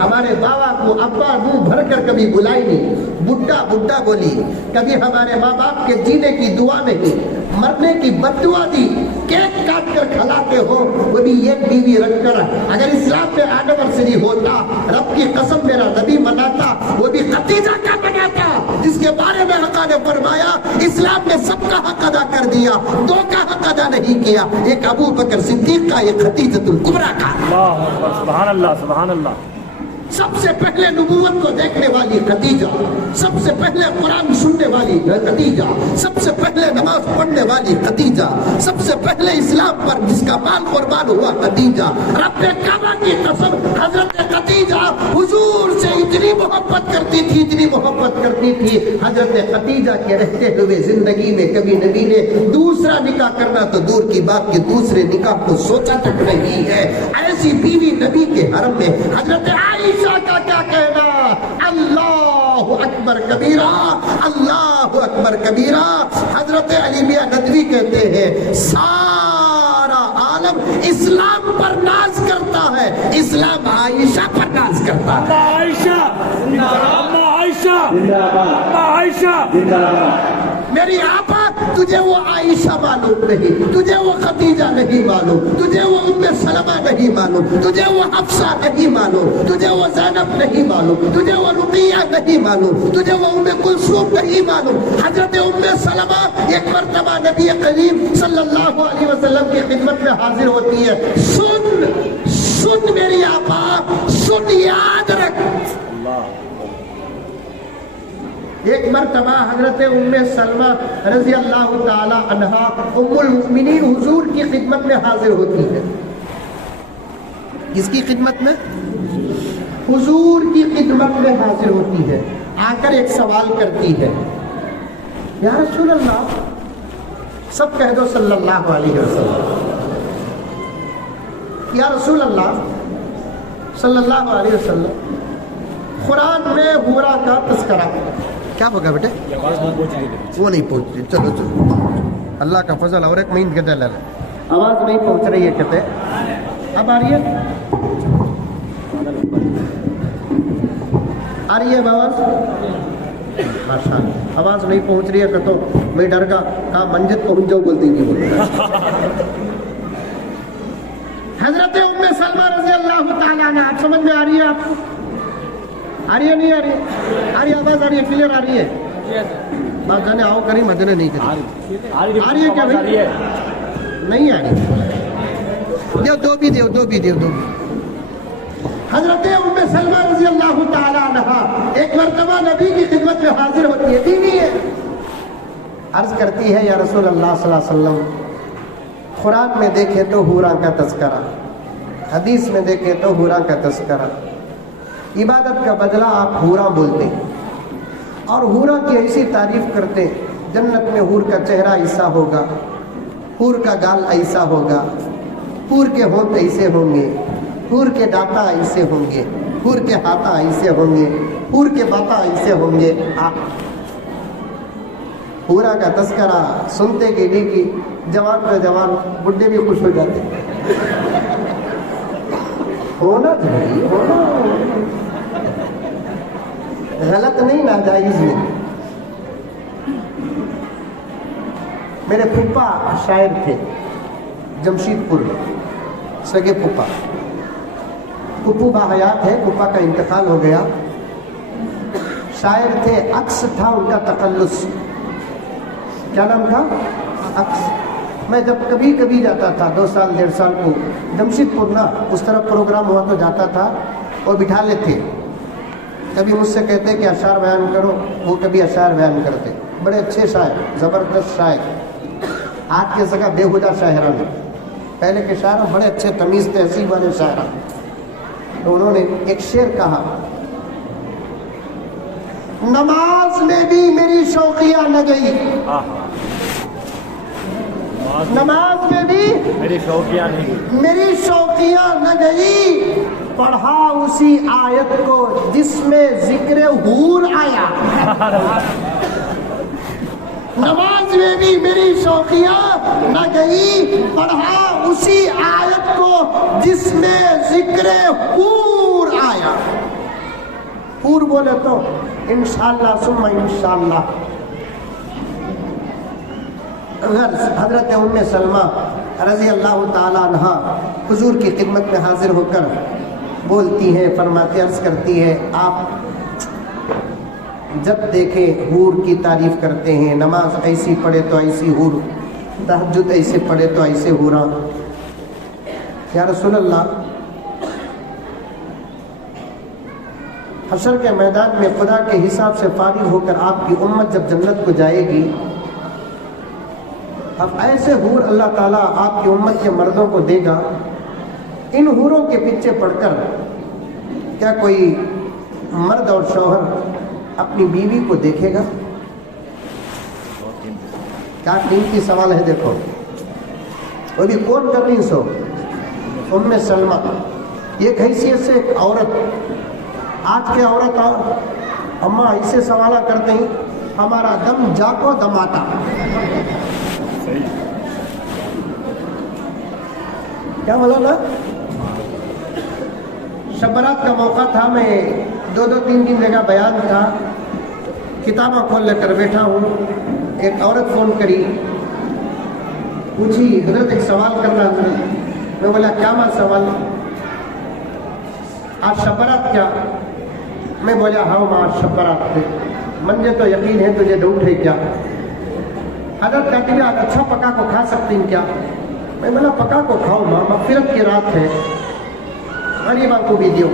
हमारे बाबा को अब्बा मुंह भर कर कभी बुलाई नहीं, बुड्ढा बुड्ढा बोली। कभी हमारे माँ बाप के जीने की दुआ नहीं, मरने की बद्दुआ दी। केक काट कर खिलाते हो, वो भी एक बीवी रखकर। अगर इस्लाम में एनिवर्सरी होता, रब की कसम मेरा नबी मनाता, वो भी खतीजा का मनाता, जिसके बारे में हक़ा ने फरमाया इस्लाम ने सबका हक अदा कर दिया, 2 का हक अदा नहीं किया, एक अबू बकर सिद्दीक का, एक खतीजतुल कुबरा का। सुभान अल्लाह, सुभान अल्लाह। सबसे पहले नबूवत को देखने वाली खदीजा, सबसे पहले कुरान सुनने वाली खदीजा, सबसे पहले नमाज पढ़ने वाली खदीजा, सबसे पहले इस्लाम पर जिसका माल कुर्बान हुआ खदीजा। रब्बे काबा की कसम, हजरत खदीजा हुजूर से इतनी मोहब्बत करती थी, इतनी मोहब्बत करती थी। हजरत खदीजा के रहते हुए जिंदगी में कभी नबी ने दूसरा निकाह करना तो दूर की बात के दूसरे निकाह को सोचा तक नहीं है। ऐसी बीवी नबी के हरम में हजरत आयशा का क्या कहना, अल्लाहु अकबर कबीरा, अल्लाहु अकबर कबीरा। हजरत अली मियां नदवी कहते हैं सारा आलम इस्लाम पर नाज करता है, इस्लाम आयशा पर नाज करता है। आयशा आयशा आयशा मेरी आपा, तुझे वो आयशा मालूम नहीं, तुझे वो खदीजा नहीं मालूम, तुझे वो उम्मे सलमा नहीं मालूम, तुझे वो हफ्सा नहीं मालूम, तुझे वो ज़ैनब नहीं मालूम, तुझे वो रुक़िया नहीं मालूम, तुझे वो उम्मे कुलसूम नहीं मालूम। हजरत उम्मे सलमा एक मर्तबा नबी करीम सल्लल्लाहु अलैहि वसल्लम की खिदमत में हाजिर होती है। सुन सुन मेरी आपा, सुन, याद रख। एक मर्तबा हजरत उम्मे सलमा रजी अल्लाह ताला अन्हा उम्मुल मुमिनीन हुजूर की खिदमत में हाजिर होती है। किसकी खिदमत में? हुजूर की खिदमत में हाजिर होती है। आकर एक सवाल करती है, या रसूल अल्लाह, सब कह दो सल्लल्लाहु अलैहि वसल्लम, या रसूल अल्लाह सल्लल्लाहु अलैहि वसल्लम, कुरान में हूरा का तस्करा, क्या होगा बेटे? वो नहीं पहुंच रही, चलो चलो, अल्लाह का फजल। और एक महीने के दलाल आवाज नहीं पहुंच रही है, कहते अब आ रही है, आ रही है आवाज? माशाअल्लाह, आवाज नहीं पहुंच रही है तो मैं डर का कहा मंजिल पहुंच जाओ, बोलती नहीं बोलती। हजरत उम्मे सलमा रजी अल्लाह ताला अन्हा, आप समझ में आ रही है आपको? आ रही है नहीं आ रही है? आ रही आवाज आ रही है, क्लियर आ रही है? बात जाने आओ करी, मदने नहीं करी। आ रही है क्या भाई? नहीं आ रही, दो दो भी दो, दो भी दो, दो। हजरत उम्मे सलमा रजी अल्लाह ताला अन्हा एक मर्तबा नबी की खिदमत में हाजिर होती है, बीवी है। अर्ज करती है, या रसूल अल्लाह सल्लल्लाहु अलैहि वसल्लम, कुरान में देखे तो हूरा का तस्करा, हदीस में देखे तो हूरा का तस्करा, इबादत का बदला आप हूरा बोलते और हूरा की ऐसी तारीफ करते, जन्नत में हूर का चेहरा ऐसा होगा, हूर का गाल ऐसा होगा, हूर के होंठ ऐसे होंगे, हूर के दांता ऐसे होंगे, हूर के हाथा ऐसे होंगे, हूर के बाता ऐसे होंगे। हूरा का तस्करा सुनते के लिए कि जवान का जवान, बुढ़े भी खुश हो जाते। होना चाहिए, होना गलत नहीं, नाजायज नहीं। मेरे फूफा शायर थे जमशेदपुर में, सगे फूफा, फूफू बाहयात है, फूफा का इंतकाल हो गया। शायर थे, अक्स था उनका तकल्लुस, क्या नाम था? अक्स। मैं जब कभी कभी जाता था, 2 साल 1.5 साल को जमशेदपुर ना, उस तरफ प्रोग्राम हुआ तो जाता था, और बिठा लेते, कभी मुझसे कहते कि अशार बयान करो, वो कभी अशार बयान करते। बड़े अच्छे शायर, ज़बरदस्त शायर, आज के जगह बेहुदा शायरान, पहले के शायर बड़े अच्छे तमीज़ तहजीब वाले शायर। तो उन्होंने एक शेर कहा, नमाज में भी मेरी शौकियाँ न गई, नमाज में भी मेरी शौकियाँ नहीं, मेरी शौकियाँ न गई, पढ़ा उसी आयत को जिसमें जिक्र हूर आया। नमाज में भी मेरी शौकियाँ न गई, पढ़ा उसी आयत को जिसमें जिक्र हूर आया। हूर बोले तो इंशाअल्लाह सुम्मा इंशाअल्लाह। हजरत उम्मे सलमा रजी अल्लाह ताला अन्हा हुजूर की खिदमत में हाजिर होकर बोलती हैं, फरमाती, अर्ज करती है, आप जब देखें हूर की तारीफ करते हैं, नमाज ऐसी पढ़े तो ऐसी हूर, तहज्जुद ऐसे पढ़े तो ऐसे हूरा। या रसूल अल्लाह, حشر کے میدان میں خدا کے حساب سے فارغ ہو کر آپ کی امت جب جنت کو جائے گی، اب ایسے حور اللہ تعالیٰ آپ کی امت کے مردوں کو دے گا، ان حوروں کے پیچھے پڑ کر کیا کوئی مرد اور شوہر اپنی بیوی کو دیکھے گا؟ کیا قیمتی سوال ہے، دیکھو وہ بھی کون کر رہی سو ام سلمہ، ایک حیثیت سے ایک عورت، آج کے عورت اماں ایسے سوالہ کرتے ہیں ہمارا دم جاکو دم آتا۔ کیا مولانا؟ شب برات کا موقع تھا، میں 2-3 جگہ بیان تھا، کتابیں کھول لے کر بیٹھا ہوں، ایک عورت فون کری، پوچھی حضرت ایک سوال کرنا حضرت۔ میں بولا کیا ماں سوال؟ آج شب برات کیا؟ میں بولا ہاں ماں آج شب برات تھے، مجھے تو یقین ہے تجھے ڈاؤٹ ہے کیا؟ حضرت کہتی ہے آج اچھا پکا کو کھا سکتی ہیں کیا؟ میں بولا پکا کو کھاؤ ماں، مغفرت کی رات ہے، غریباں کو بھی دیو۔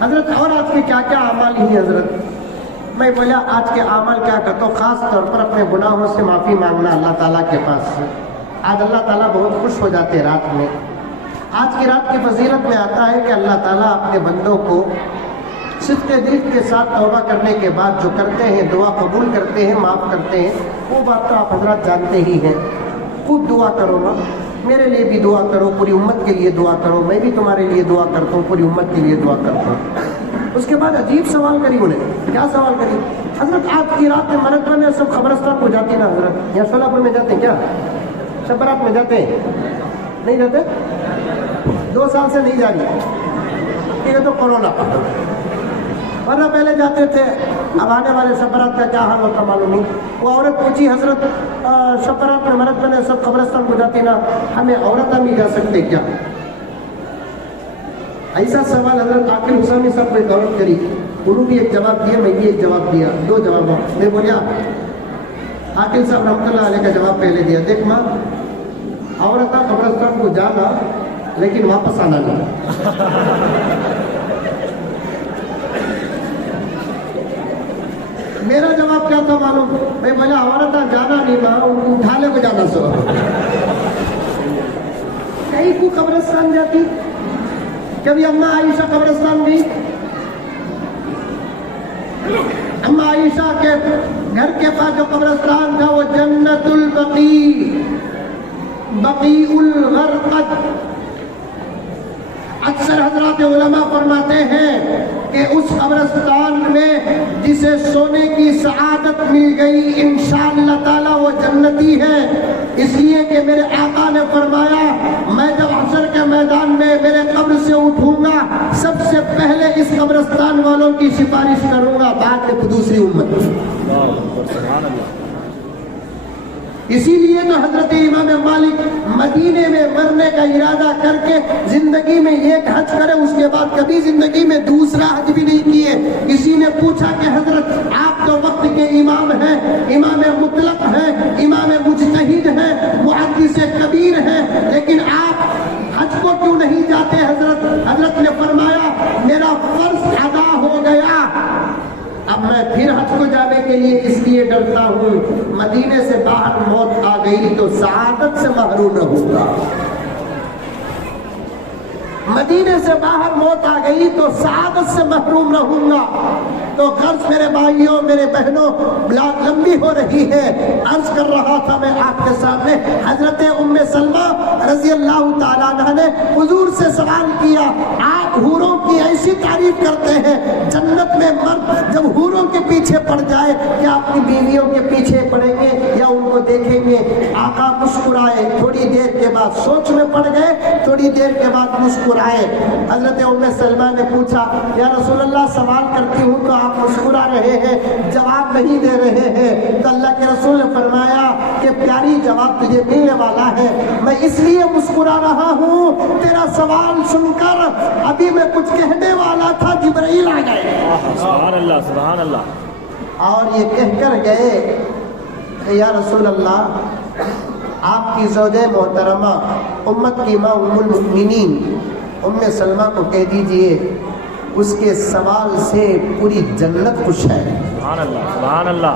حضرت اور آج کے کیا کیا اعمال ہیں حضرت؟ میں بولا آج کے اعمال کیا کرتا ہوں، خاص طور پر اپنے گناہوں سے معافی مانگنا اللہ تعالیٰ کے پاس سے۔ آج اللہ تعالیٰ بہت خوش ہو جاتے رات میں۔ آج کی رات کی فضیلت میں آتا ہے کہ اللہ تعالیٰ اپنے بندوں کو صدق دل کے ساتھ توبہ کرنے کے بعد جو کرتے ہیں، دعا قبول کرتے ہیں، معاف کرتے ہیں، وہ بات تو آپ حضرات جانتے ہی ہیں۔ خوب دعا کرو نا، میرے لیے بھی دعا کرو، پوری امت کے لیے دعا کرو، میں بھی تمہارے لیے دعا کرتا ہوں، پوری امت کے لیے دعا کرتا ہوں۔ اس کے بعد عجیب سوال کری انہیں، کیا سوال کری؟ حضرت آج کی رات میں مرکہ میں سب قبرستان کو جاتے ہیں نا حضرت، یا شولہ پور میں جاتے ہیں کیا؟ شب برات میں جاتے ہیں؟ نہیں جاتے؟ 2 سال سے نہیں جا رہی، یہ تو کورونا، ورنہ پہلے جاتے تھے، اب آنے والے شب برات کا کیا حال ہوتا معلوم نہیں۔ وہ عورت پوچھی حضرت شب برات میں مرد بنے سب قبرستان کو جاتی نا، ہمیں عورتیں بھی جا سکتے کیا؟ ایسا سوال حضرت عاقل حسامی صاحب نے دعوت کری، انہوں بھی ایک جواب دیا، میں بھی ایک جواب دیا، 2 جواب۔ میں بولیا عاقل صاحب رحمۃ اللہ علیہ کا جواب پہلے دیا، دیکھ ماں عورتیں قبرستان کو جانا لیکن واپس آنا نہیں۔ میرا جواب کیا تھا معلوم؟ میں بولا عورتیں جانا نہیں ماں، ان کو اٹھا لے کو جانا سو۔ کہیں کو قبرستان جاتی؟ کبھی اماں عائشہ قبرستان گئی؟ اماں عائشہ کے گھر کے پاس جو قبرستان تھا وہ جنت البقیع، بقیع الغرقد۔ اکثر حضرات علماء فرماتے ہیں کہ اس قبرستان میں جسے سونے کی سعادت مل گئی انشاءاللہ تعالی وہ جنتی ہے، اس لیے کہ میرے آقا نے فرمایا میں جب حشر کے میدان میں میرے قبر سے اٹھوں گا سب سے پہلے اس قبرستان والوں کی سفارش کروں گا، بعد میں دوسری امت۔ اسی لیے تو حضرت امام مالک مدینے میں مرنے کا ارادہ کر کے زندگی میں ایک حج کرے، اس کے بعد کبھی زندگی میں دوسرا حج بھی نہیں کیے۔ کسی نے پوچھا کہ حضرت آپ تو وقت کے امام ہیں، امام مطلق ہیں، امام مجتہد ہیں، محدث کبیر ہیں، لیکن آپ حج کو کیوں نہیں جاتے؟ حضرت نے فرمایا میرا فرض ادا ہو گیا، اب میں پھر حج کو جانے کے لیے اس لیے ڈرتا ہوں مدینے سے باہر موت آ گئی تو سعادت سے محروم رہوں گا، مدینے سے باہر موت آ گئی تو سعادت سے محروم رہوں گا۔ تو غرض میرے بھائیوں میرے بہنوں بلاد لمبی ہو رہی ہے، عرض کر رہا تھا میں آپ کے سامنے، حضرت ام سلمہ رضی اللہ تعالیٰ عنہ نے حضور سے سوال کیا، آپ حوروں کی ایسی تعریف کرتے ہیں، جنت میں مرد جب حوروں کے پیچھے پڑ جائے کیا اپنی بیویوں کے پیچھے پڑیں گے یا ان کو دیکھیں گے؟ آقا مسکرائے، تھوڑی دیر کے بعد سوچ میں پڑ گئے، تھوڑی دیر کے بعد مسکرائے۔ حضرت ام سلمہ نے پوچھا یا رسول اللہ سوال کرتی ہوں تو آپ مسکرا رہے ہیں، جواب نہیں دے رہے ہیں، تو اللہ کے رسول نے فرمایا کہ پیاری جواب تجھے ملنے والا ہے، میں اس لیے مسکرا رہا ہوں تیرا سوال سن کر ابھی میں کچھ کہنے والا تھا جبرائیل آ گئے، سبحان اللہ سبحان اللہ، اور یہ کہہ کر گئے کہ یا رسول اللہ آپ کی زوجہ محترمہ امت کی ماں ام المؤمنین ام سلمہ کو کہہ دیجئے اس کے سوال سے پوری جنت خوش ہے. سبحان اللہ سبحان اللہ.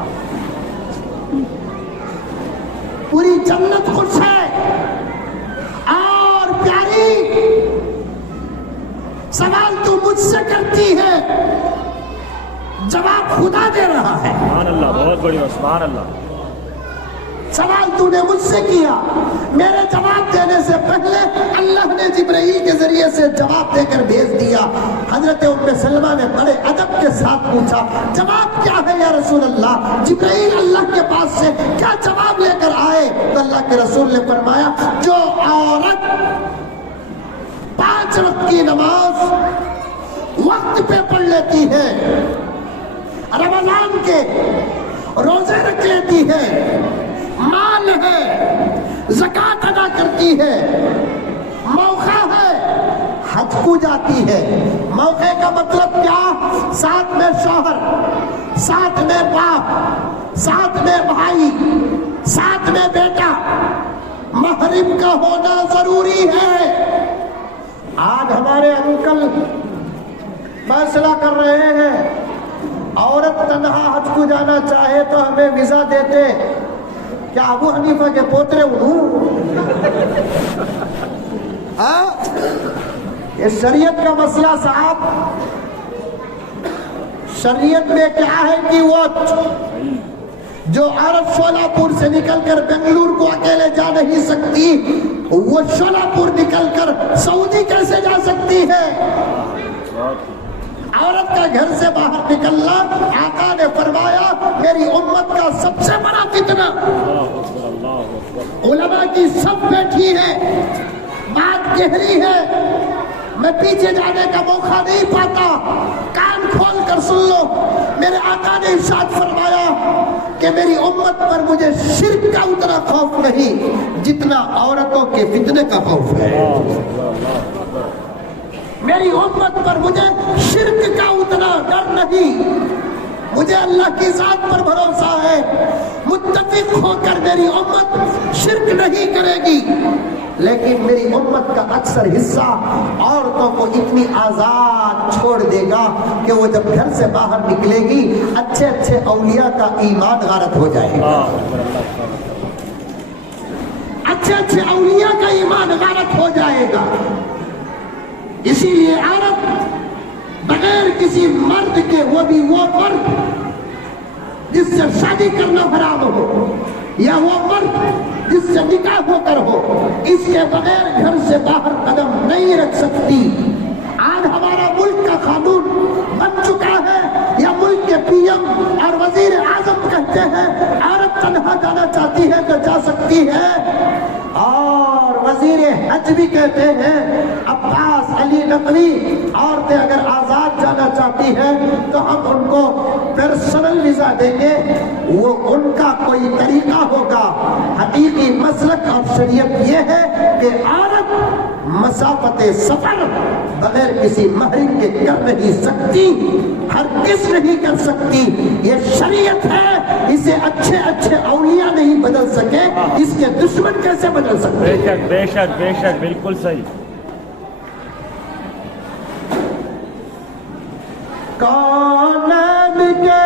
پوری جنت خوش ہے. اور پیاری سوال تو مجھ سے کرتی ہے، جواب خدا دے رہا ہے. سبحان اللہ بہت بڑی سبحان اللہ. سوال تو نے مجھ سے کیا، میرے جواب دینے سے پہلے اللہ نے جبرائیل کے ذریعے سے جواب دے کر بھیج دیا. حضرت ام سلمہ نے بڑے ادب کے ساتھ پوچھا جواب کیا ہے یا رسول اللہ؟ جبرائیل اللہ کے پاس سے کیا جواب لے کر آئے؟ تو اللہ کے رسول نے فرمایا جو عورت 5 وقت کی نماز وقت پہ پڑھ لیتی ہے، رمضان کے روزے رکھ لیتی ہے، مال ہے، زکوٰۃ ادا کرتی ہے، موقع ہے حج کو جاتی ہے. موقع کا مطلب کیا؟ ساتھ میں شوہر، ساتھ میں باپ، ساتھ میں بھائی، ساتھ میں بیٹا، محرم کا ہونا ضروری ہے. آج ہمارے انکل فیصلہ کر رہے ہیں عورت تنہا حج کو جانا چاہے تو ہمیں ویزا دیتے. کیا ابو حنیفہ کے پوترے ہوں؟ یہ شریعت کا مسئلہ صاحب. شریعت میں کیا ہے کہ وہ جو عورت شولاپور سے نکل کر بنگلور کو اکیلے جا نہیں سکتی، وہ شولاپور نکل کر سعودی کیسے جا سکتی ہے؟ عورت کا گھر سے باہر نکلنا آقا نے فرمایا میری امت کا سب سے بڑا فتنہ. علماء کی سب بیٹھی ہے، بات گہری ہے، میں پیچھے جانے کا موقع نہیں پاتا. کان کھول کر سن لو، میرے آقا نے ارشاد فرمایا کہ میری امت پر مجھے شرک کا اتنا خوف نہیں جتنا عورتوں کے فتنے کا خوف ہے. میری امت پر مجھے شرک کا اتنا ڈر نہیں. مجھے اللہ کی ذات پر بھروسہ ہے، متفق ہو کر میری امت شرک نہیں کرے گی. لیکن میری امت کا اکثر حصہ عورتوں کو اتنی آزاد چھوڑ دے گا کہ وہ جب گھر سے باہر نکلے گی اچھے اچھے اولیاء کا ایمان غارت ہو جائے گا. اچھے اچھے اولیاء کا ایمان غارت ہو جائے گا. اسی لیے عورت بغیر کسی مرد کے، وہ بھی وہ مرد جس سے شادی کرنا حرام ہو یا وہ مرد جس سے نکاح ہو کر ہو، اس کے بغیر گھر سے باہر قدم نہیں رکھ سکتی. آج ہمارا ملک کا قانون بن چکا ہے یا ملک کے پی ایم اور وزیر اعظم کہتے ہیں عورت تنہا جانا چاہتی ہے تو جا سکتی ہے، اور وزیر حج بھی کہتے ہیں عباس علی نقوی عورتیں اگر آزاد جانا چاہتی ہیں تو ہم ان کو پرسنل ویزا دیں گے. وہ ان کا کوئی طریقہ ہوگا. حقیقی مسلک اور شریعت یہ ہے کہ عورت مسافت سفر بغیر کسی محرم کے کر نہیں سکتی، ہرگز نہیں کر سکتی. یہ شریعت ہے، اسے اچھے اچھے اولیاء نہیں بدل سکے، اس کے دشمن کیسے بدل سکتے؟ بے شک بے شک بے شک بالکل صحیح. کونین کے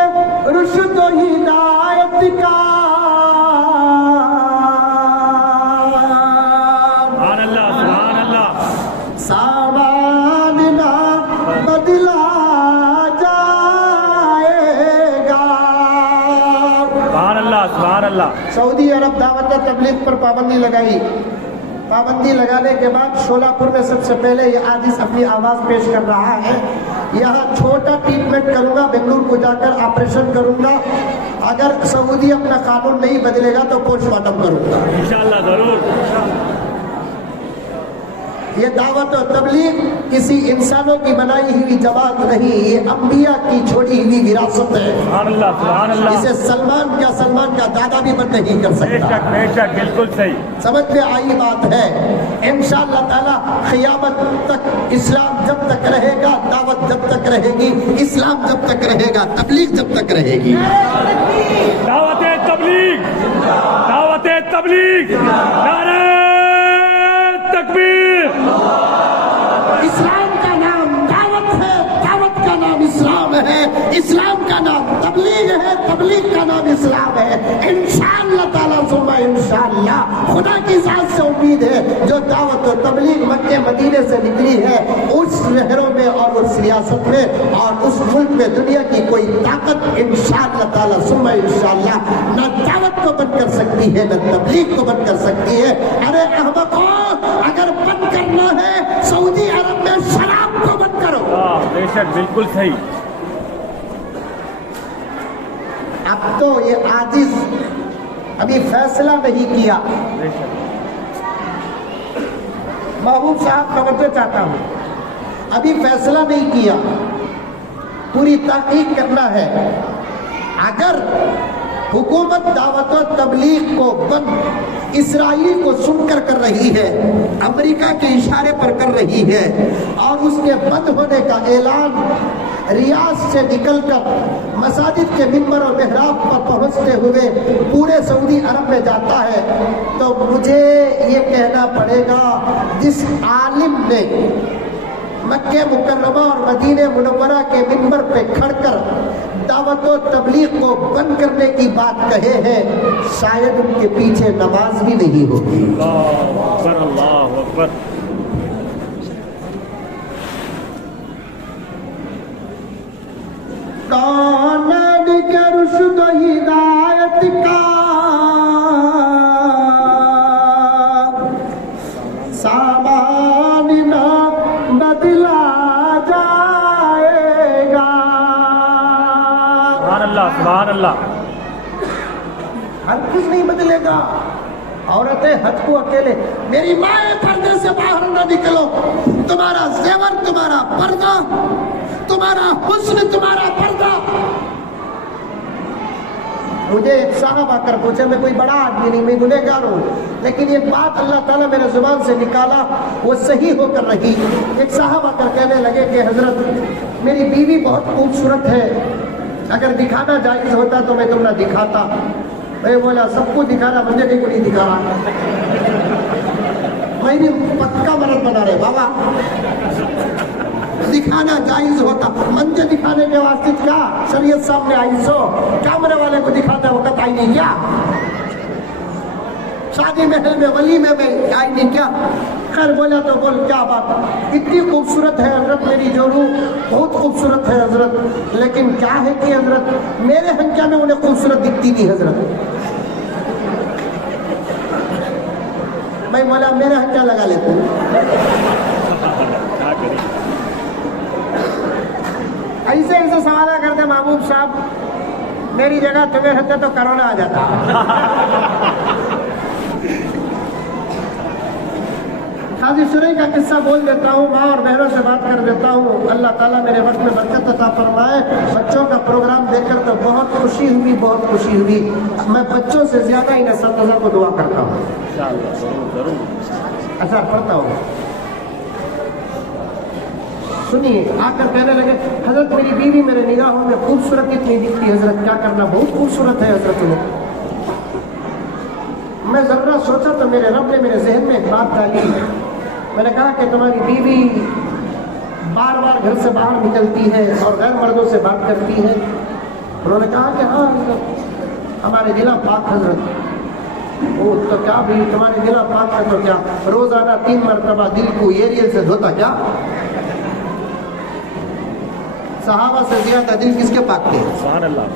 رشد و ہدایت کا سبحان اللہ سبحان اللہ. سامان نہ بدلا جائے گا. سبحان اللہ سبحان اللہ. سعودی عرب دعوت و تبلیغ پر پابندی لگائی. پابندی لگانے کے بعد شولاپور میں سب سے پہلے یہ حادث اپنی آواز پیش کر رہا ہے. یہاں چھوٹا ٹریٹمنٹ کروں گا، بنگلور کو جا کر آپریشن کروں گا. اگر سعودی اپنا قانون نہیں بدلے گا تو پوسٹ مارٹم کروں گا انشاءاللہ ضرور. یہ دعوت و تبلیغ کسی انسانوں کی بنائی ہوئی جماعت نہیں، یہ انبیاء کی چھوڑی ہوئی وراثت ہے. سبحان اللہ سبحان اللہ. اسے سلمان کا دادا بھی بند نہیں کر بے سکتا. شک بے شک بالکل صحیح. سمجھ میں آئی بات ہے. انشاءاللہ تعالی قیامت تک اسلام جب تک رہے گا، دعوت جب تک رہے گی، اسلام جب تک رہے گا، تبلیغ جب تک رہے گی. دعوت تبلیغ دعوت تبلیغ نعرہ تکبیر. اسلام کا نام دعوت ہے، دعوت नाम इस्लाम है। इंशाअल्लाह ताला सुम्मा इंशाअल्लाह खुदा की जात से उम्मीद है जो दावत और तबलीग मक्के मदीने से निकली है उस शहरों में और उस रियासत में और उस मुल्क में दुनिया की कोई ताकत इंशाअल्लाह ताला सुम्मा इंशाअल्लाह न दावत को बंद कर सकती है न तबलीग को बंद कर सकती है। अरे अहमको, अगर बंद करना है सऊदी अरब में शराब को बंद करो। बेशक, बिल्कुल सही। अब तो ये आजिज अभी फैसला नहीं किया। महबूब साहब तवज्जो चाहता हूं, अभी फैसला नहीं किया, पूरी तहकीक करना है। अगर हुकूमत दावत और तबलीग को बंद इसराइल को सुनकर कर रही है, अमेरिका के इशारे पर कर रही है और उसके बंद होने का ऐलान रियाद से निकलकर मसाजिद के मिंबर और मेहराब पर पहुंचते हुए पूरे सऊदी अरब में जाता है, तो मुझे ये कहना पड़ेगा जिस आलिम ने मक्के मुकर्रमा और मदीने मुनव्वरा के मिंबर पे खड़कर दावत और तबलीग को बंद करने की बात कहे हैं, शायद उनके पीछे नमाज भी नहीं होगी। अल्लाह अकबर। कानन के रुश्द हिदायत का सामान ना बदला जाएगा। सुभान अल्लाह, सुभान अल्लाह। हर कुछ नहीं बदलेगा। औरतें हज को अकेले, मेरी माए पर्दे से बाहर ना निकलो, तुम्हारा जेवर, तुम्हारा पर्दा, तुम्हारा हुस्न, तुम्हारा पर्दा। मुझे एक साहब आकर पूछे, मैं कोई बड़ा आदमी नहीं, मैं गुनहगार हूँ, लेकिन एक बात अल्लाह ताला मेरे जुबान से निकाला वो सही होकर रही। एक साहब आकर कहने लगे कि हजरत मेरी बीवी बहुत खूबसूरत है, अगर दिखाना जायज होता तो मैं तुमने दिखाता। मैं बोला सबको दिखाना, मुझे को नहीं दिखा रहा, मैं भी पक्का मर्द बना रहे बाबा। दिखाना जायज होता, मंजे दिखाने के वास्ते क्या शरीयत सामने आई सो, कैमरे वाले को दिखाता वक्त आई नहीं क्या, शादी महल में वलीमे में आई नहीं क्या। खैर बोला तो बोल क्या बात, इतनी खूबसूरत है हजरत मेरी जोरू, बहुत खूबसूरत है हजरत, लेकिन क्या है कि हजरत मेरे हंकिया में उन्हें खूबसूरत दिखती नहीं हजरत। मैं बोला मेरा हंकिया लगा लेता हूँ। ऐसे ऐसे सवाल करते महबूब साहब, मेरी जगह तुम्हें रहते तो कोरोना आ जाता। काजी शुरई का किस्सा बोल देता हूँ, माँ और बहनों से बात कर देता हूँ। अल्लाह ताला मेरे वक्त में बरकत अता फरमाए। बच्चों का प्रोग्राम देखकर तो बहुत खुशी हुई, बहुत खुशी हुई। मैं बच्चों से ज्यादा इन असतज़ा को दुआ करता हूँ, असर पढ़ता हूँ। सुनिए, आकर कहने लगे हजरत मेरी बीवी मेरे निगाहों में खूबसूरत इतनी दिखती हजरत, क्या करना, बहुत खूबसूरत है हजरत तुम्हें। मैं जरा सोचा तो मेरे रब ने मेरे जहन में एक बात डाली। मैंने कहा कि तुम्हारी बीवी बार बार घर से बाहर निकलती है और गैर मर्दों से बात करती है। उन्होंने कहा कि हाँ हजरत, हमारे दिला पाक हजरत। वो तो क्या भी तुम्हारे दिला पाक है तो क्या रोजाना 3 मरतबा दिल को एरियल से धोता क्या? सहाबा से ज्यादा दिल किसके पाक थे? सुभान अल्लाह।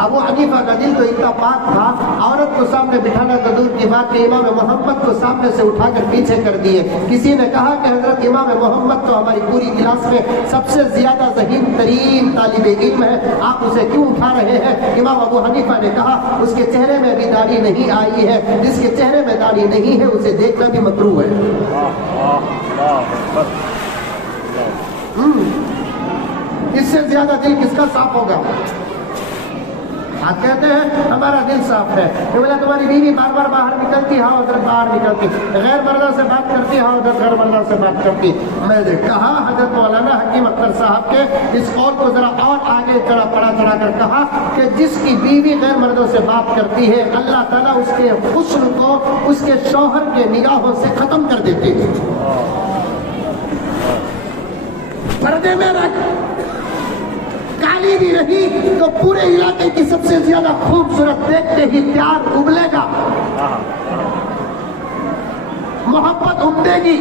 अबू हनीफा का दिल तो इतना पाक था, औरत को सामने बिठाना तो दूर की बात है, इमाम मोहम्मद को सामने से उठाकर पीछे कर दिए। किसी ने कहा कि हजरत इमाम मोहम्मद तो हमारी पूरी क्लास में सबसे ज्यादा ज़हीन तरीन तालिब इल्म है, आप उसे क्यों उठा रहे हैं? इमाम अबू हनीफा ने कहा उसके चेहरे में भी दाढ़ी नहीं आई है, जिसके चेहरे में दाढ़ी नहीं है उसे देखना भी मकरूह है। इससे ज्यादा दिल किसका साफ होगा? आप कहते हैं हमारा दिल साफ है, तो बोला तुम्हारी बीवी बार बार बाहर निकलती, हाँ उधर बाहर निकलती, गैर मर्दा से बात करती, हाँ उधर गैर मर्दा से बात करती। मैंने कहा हजरत मौलाना हकीम अख्तर साहब के इस कौल को जरा और आगे चढ़ा कर कहा कि जिसकी बीवी गैर मर्दों से बात करती है अल्लाह ताला उसके हुस्न को उसके शौहर के निगाहों से खत्म कर देते हैं। पर्दे में रख, काली भी रही तो पूरे इलाके की सबसे ज्यादा खूबसूरत देखते ही प्यार उबलेगा, मोहब्बत उमड़ेगी।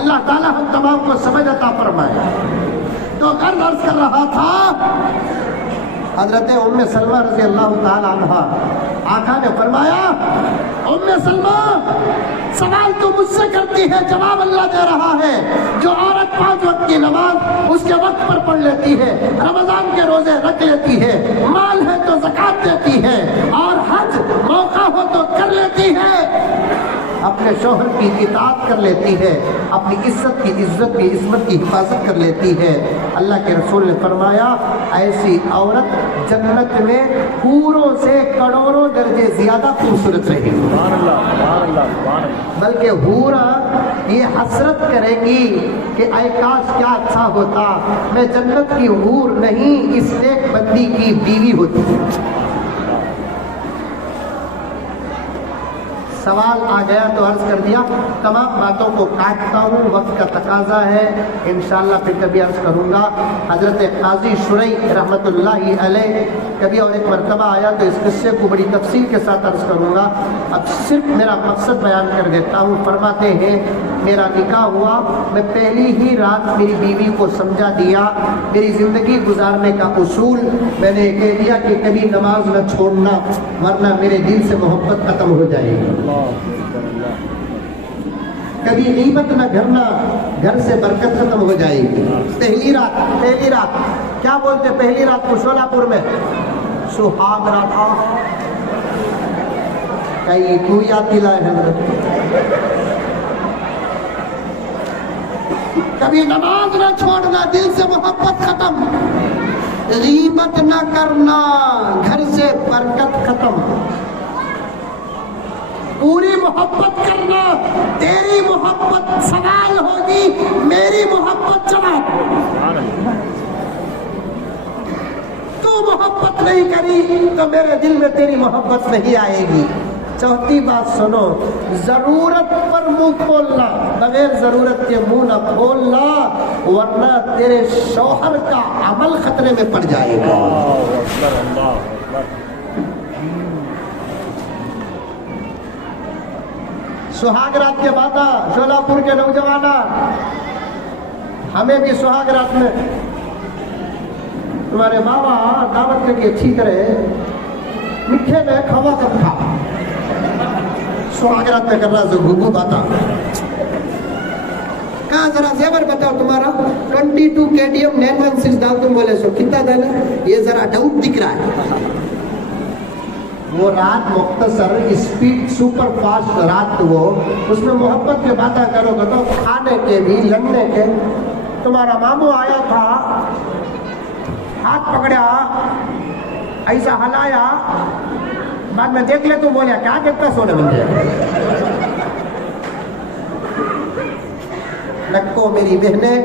अल्लाह ताला हम तमाम को समझ अता फरमाए। तो अर्ज कर रहा था, हजरत उम्मे सलमा रज़ी अल्लाह ताला अन्हा, आका ने फरमाया, उम्मे सलमा सवाल तो मुझसे करती है, जवाब अल्लाह दे रहा है। जो औरत 5 वक्त की नमाज उसके वक्त पर पढ़ लेती है, रमजान के रोजे रख लेती है, माल है तो ज़कात देती है, और हज मौका हो तो कर लेती है, अपने शौहर की इताअत कर लेती है, अपनी इज्जत की इस्मत की हिफाजत कर लेती है, अल्लाह के रसूल ने फरमाया ऐसी औरत जन्नत में हूरों से करोड़ों दर्जे ज्यादा खूबसूरत रहेगी। बल्कि हूरा ये हसरत करेगी कि ऐ काश क्या अच्छा होता मैं जन्नत की हूर नहीं इस नेक बंदी की बीवी होती। सवाल आ गया तो अर्ज कर दिया, तमाम बातों को काटता हूँ, वक्त का तकाजा है, इंशाअल्लाह फिर कभी अर्ज करूँगा। हजरत काजी शुरई रहमतुल्लाहि अलैह कभी और एक मरतबा आया तो इस किस्से को बड़ी तफसील के साथ अर्ज करूँगा। अब सिर्फ मेरा मकसद बयान कर देता हूँ। फरमाते हैं मेरा निकाह हुआ, मैं पहली ही रात मेरी बीवी को समझा दिया, मेरी ज़िंदगी गुजारने का उसूल मैंने कह दिया कि कभी नमाज न छोड़ना वरना मेरे दिल से मोहब्बत ख़त्म हो जाएगी, कभी गीबत न करना घर से बरकत खत्म हो जाएगी। पहली रात क्या बोलते पहली रात को शोलापुर में सुहाग रात कहीं तू याद दिलाए है, कभी नमाज न छोड़ना, दिल से मोहब्बत खत्म, गीबत न करना घर से बरकत खत्म, पूरी मोहब्बत करना, तेरी मोहब्बत सवाल होगी, मेरी मोहब्बत जवाब। तू मोहब्बत नहीं करी तो मेरे दिल में तेरी मोहब्बत नहीं आएगी। चौथी बात सुनो, जरूरत पर मुंह खोलना, बगैर जरूरत के मुंह न खोलना वरना तेरे शौहर का अमल खतरे में पड़ जाएगा। सुहाग रात के बाता शोलापुर के नौजवाना, हमें भी सुहाग रात में तुम्हारे बाबा दावत करके अच्छी तरह मिठे में खवा कब खा, सुहाग रात में कर रहा गुगू बाता। कहा जरा जेवर बताओ तुम्हारा 22 KTM 916 डाल, तुम बोले सो कितना डाला, ये जरा डाउट दिख रहा है। वो रात मुख्तसर स्पीड सुपर फास्ट रात, वो उसमें मोहब्बत के बातें करोगे तो खाने के भी लड़ने के। तुम्हारा मामू आया था, हाथ पकड़ा, ऐसा हलाया, बाद में देख ले तो बोलिया क्या देखता सोने बंदे। लक्को मेरी बहनें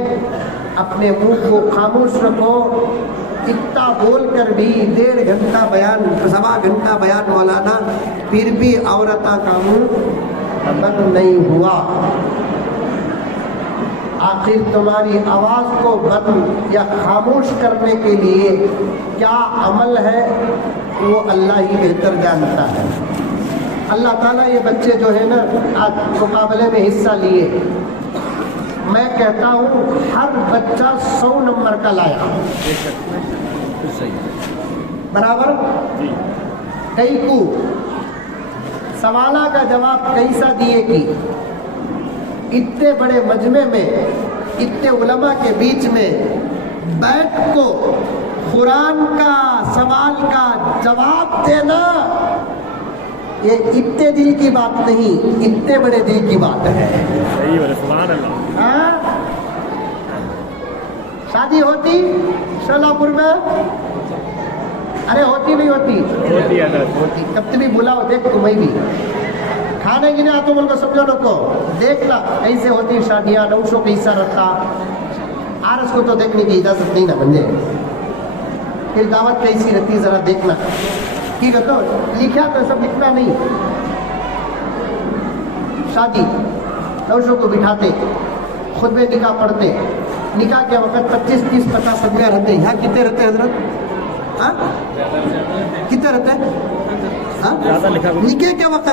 अपने मुंह को खामोश रखो, इतना बोल कर भी 1.5 घंटा बयान 1.25 घंटा बयान मौलाना फिर भी औरता का मुंह बंद नहीं हुआ। आखिर तुम्हारी आवाज को बंद या खामोश करने के लिए क्या अमल है वो अल्लाह ही बेहतर जानता है। अल्लाह ताला ये बच्चे जो है ना आज मुकाबले में हिस्सा लिए, मैं कहता हूँ हर बच्चा 100 नंबर का लाया बराबर। कई को सवाला का जवाब कैसा दिए कि इतने बड़े मजमे में इतने उलमा के बीच में बैठ को कुरान का सवाल का जवाब देना ये इतने दिल की बात नहीं, इतने बड़े दिल की बात है। सही बोले, सुभान अल्लाह। हाँ? शादी होती शोलापुर में, अरे होती नहीं होती, होती कब भी बुलाओ, देख तुम्हें भी खाने की ना तो बोल समझो नको, देखना कैसे होती शादियाँ, नौशो कैसा रहता, आरस को तो देखने की इजाजत नहीं ना बंदे, फिर दावत कैसी रहती जरा देखना। ठीक है तो लिखा तो सब लिखना नहीं। शादी नौशो को बिठाते, खुतबे निकाह पढ़ते, निकाह के वक्त 25, 30, 50 आदमी रहते हैं। यहाँ कितने रहते हैं हजरत? हाँ कितने रहते हैं? हाँ निकाह के वक्त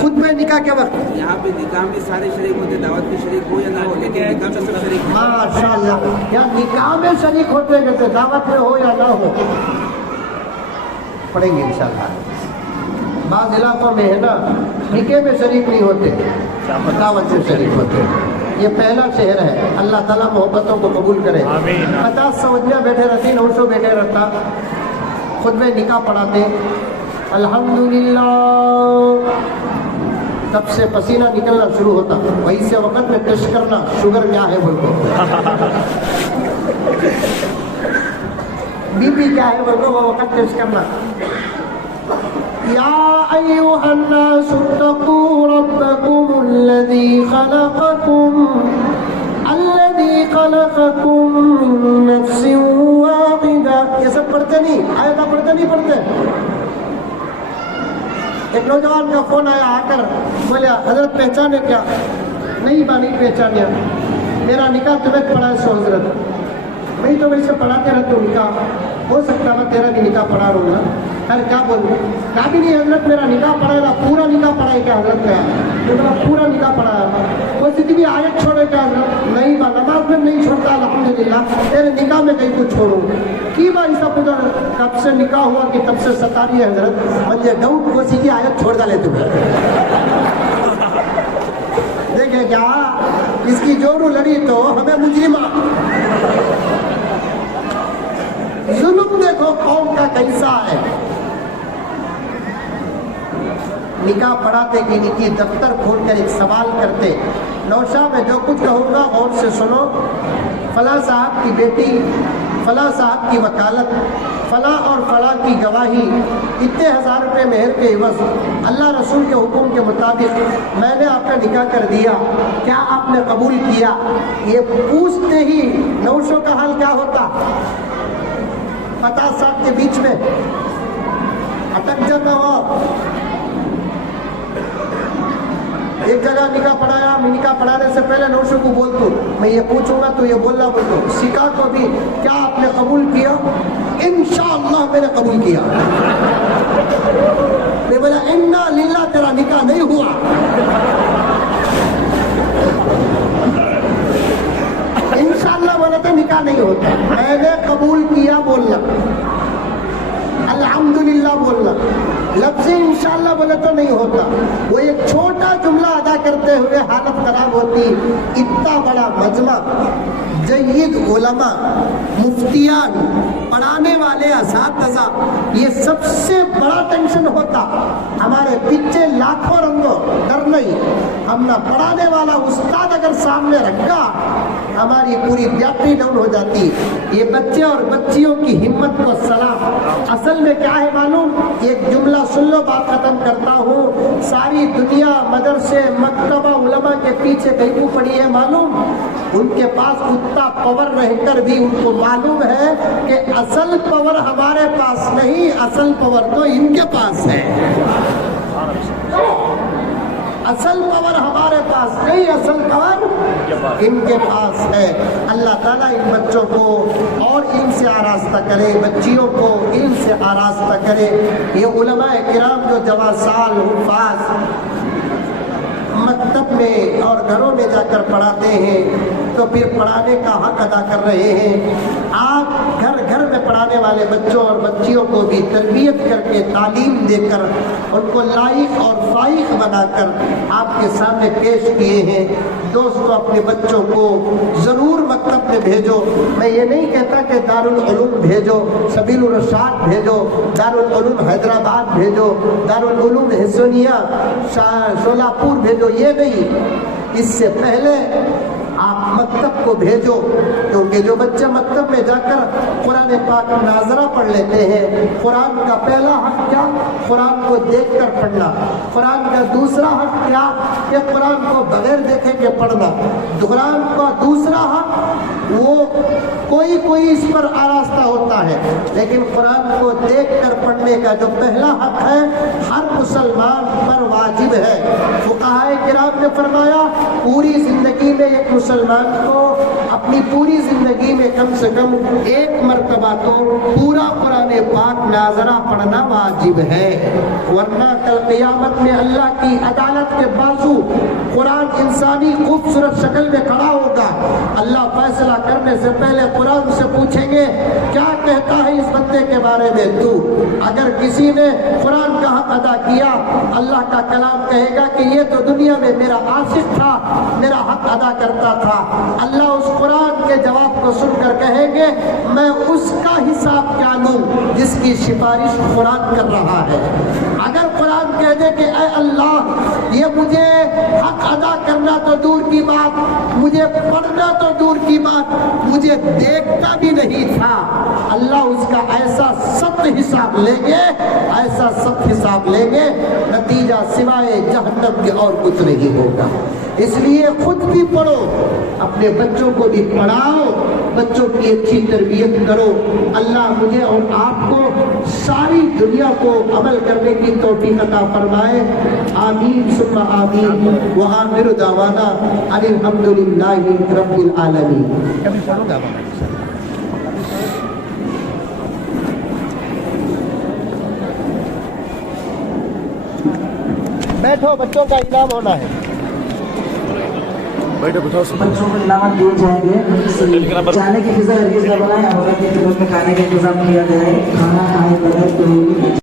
खुद में निकाह के वक्त यहाँ पे निकाह में सारे शरीक होते, दावत में शरीक हो या ना हो, लेकिन निकाह में सब शरीक हो। माशाअल्लाह। या निकाह में शरीक होते हैं, जैसे दावत में हो या ना हो, पढ़ेंगे इंशाअल्लाह। बाज़ इलाकों में है ना निकाह में शरीक नहीं होते, दावत में शरीक होते। ये पहला शहर है। अल्लाह ताला मोहब्बतों को कबूल करे। 50 सवजिया बैठे रहती, 900 बैठे रहता, खुद में निकाह पढ़ाते। अल्हम्दुलिल्लाह तब से पसीना निकलना शुरू होता, वहीं से वक्त में टेस्ट करना शुगर क्या है बोल को, बीपी क्या है बोल को, वो वक्त टेस्ट करना। या अय्युहन्नासु तक़ू रब्बकुमुल्लज़ी खलक़कुम मिन नफ्सिन वाहिदा। ये सब पढ़ते नहीं, आयत पढ़ते नहीं पढ़ते। एक नौजवान का फोन आया, आकर बोला हजरत पहचाने क्या? नहीं पहचानिया, मेरा निकाह तुम्हें पढ़ा है सो हजरत। मैं तो वैसे पढ़ाते रहते हूँ निकाह, हो सकता मैं तेरा भी निकाह पढ़ा रहूँगा। अरे क्या बोलूँ? क्या भी नहीं हजरत, मेरा निकाह पढ़ाएगा, पूरा निकाह पढ़ाए क्या हजरत? क्या तो मेरा पूरा निकाह पढ़ाया। कोई सी भी आयत छोड़े क्या हजरत? नहीं बा, नमाज में नहीं छोड़ता अल्हम्दुलिल्लाह, तेरे निकाह में कहीं कुछ छोड़ूँ की बात सब कुछ। कब से निकाह हुआ कि तब से सता रही है हजरत, मुझे डाउट कोई सी की आयत छोड़ डाले तुम्हें। देखे क्या इसकी जोरू लड़ी तो हमें मुजरिमा। जुल्म देखो कौम का कैसा है। निकाह पढ़ाते कि इनकी दफ्तर खोलकर एक सवाल करते, नौशा में जो कुछ कहूँगा गौर से सुनो। फला साहब की बेटी, फला साहब की वकालत, फला और फला की गवाही, इतने 1000 रुपये मेहर के इवज़ अल्लाह रसूल के हुक्म के मुताबिक मैंने आपका निकाह कर दिया, क्या आपने कबूल किया? ये पूछते ही नौशों का हाल क्या होता? 50 साल के बीच में अटक जाता हो। एक जगह निकाह पढ़ाया, मैं निकाह पढ़ाने से पहले नौशों को बोल दूं, मैं ये पूछूंगा तो ये बोलना बोल दो। सिका को भी क्या आपने कबूल किया? इंशाअल्लाह मैंने कबूल किया। मैं बोला इन्ना लिल्लाह, तेरा निकाह नहीं हुआ। इंशाअल्लाह बोला तो निकाह नहीं होता। मैंने कबूल किया बोलना, अल्हम्दुलिल्लाह बोलना, लफ्ज़ इंशाअल्लाह बोले तो नहीं होता। वो एक छोटा जुमला अदा करते हुए हालत खराब होती। इतना बड़ा मजमा, जय्यद उलमा, मुफ्तियान, पढ़ाने वाले असातिज़ा, ये सबसे बड़ा टेंशन होता। हमारे पीछे लाखों रंगों, डर नहीं, हम ना पढ़ाने वाला उस्ताद अगर सामने रखा, हमारी पूरी बैटरी डाउन हो जाती। ये बच्चे और बच्चियों की हिम्मत को सलाम। असल में क्या है मालूम? एक जुमला सुन लो, बात खत्म करता हूँ। सारी दुनिया मदरसे, मकतबा, उलमा के पीछे कहीं को पड़ी है मालूम? उनके पास उतना पावर रहकर भी उनको मालूम है कि असल पावर हमारे पास नहीं, असल पावर तो इनके पास है। असल पावर हमारे पास नहीं, असल पावर इनके पास है। अल्लाह ताला इन बच्चों को और इनसे आरास्ता करे, बच्चियों को इनसे आरास्ता करे। ये उलमाए किराम जो जवान साल हुफ़ाज़ मकतब में और घरों में जाकर पढ़ाते हैं, तो फिर पढ़ाने का हक अदा कर रहे हैं। आप घर घर में पढ़ाने वाले बच्चों और बच्चियों को भी तरबियत करके, तालीम देकर, उनको लायक और फाइक बनाकर आपके सामने पेश किए हैं। दोस्तों, अपने बच्चों को ज़रूर मकतब में भेजो। मैं ये नहीं कहता कि दारुल उलूम भेजो, सबीलुर रशाद भेजो, दारुल उलूम हैदराबाद भेजो, दारुल उलूम हिस्सोनिया सोलापुर भेजो, ये नहीं। इससे पहले आप मकतब को भेजो, क्योंकि जो बच्चे मकतब में जाकर कुरान पाक नाजरा पढ़ लेते हैं, कुरान का पहला हक क्या? कुरान को देखकर पढ़ना। कुरान का दूसरा हक क्या? कि कुरान को बगैर देखे के पढ़ना। कुरान का दूसरा हक, वो कोई इस पर आरास्ता होता है, लेकिन कुरान को देखकर पढ़ने का जो पहला हक है, हर मुसलमान पर वाजिब है। फुक़हाए किराम ने फरमाया, पूरी जिंदगी زندگی میں ایک مسلمان کو اپنی پوری زندگی میں کم سے کم ایک مرتبہ تو پورا قرآن پاک ناظرہ پڑھنا واجب ہے، ورنہ کل قیامت میں اللہ کی عدالت کے بازو قرآن انسانی خوبصورت شکل میں کھڑا ہوگا۔ اللہ فیصلہ کرنے سے پہلے قرآن سے پوچھیں گے کیا کہتا ہے اس بندے کے بارے میں تو؟ اگر کسی نے قرآن کا حق ادا کیا، اللہ کا کلام کہے گا کہ یہ تو دنیا میں میرا عاشق تھا، میرا حق ادا کرتا تھا۔ اللہ اس قرآن کے جواب کو سن کر کہیں گے میں اس کا حساب کیا لوں جس کی سفارش قرآن کر رہا ہے۔ اگر قرآن کہہ دے کہ اے اللہ یہ مجھے حق ادا کرنا تو دور کی بات، مجھے پڑھنا تو دور کی بات، مجھے دیکھتا بھی نہیں تھا، اللہ اس کا ایسا سخت حساب لیں گے، ایسا سخت حساب لیں گے، نتیجہ سوائے جہنم کے اور کچھ نہیں ہوگا۔ اس لیے خود بھی پڑھو، اپنے بچوں کو بھی پڑھاؤ، بچوں کی اچھی تربیت کرو۔ اللہ مجھے اور آپ کو ساری دنیا کو عمل کرنے کی توفیق عطا فرمائے، آمین ثم آمین، وآخر دعوانا ان الحمد للہ رب العالمین۔ بیٹھو، بچوں کا انعام ہونا ہے۔ بچوں کو انعامات دیے جائیں گے۔ جانے کی فضا ہرگز نہ بنائیں، اور کھانے کا انتظام کیا گیا ہے، کھانا کھانے کے بعد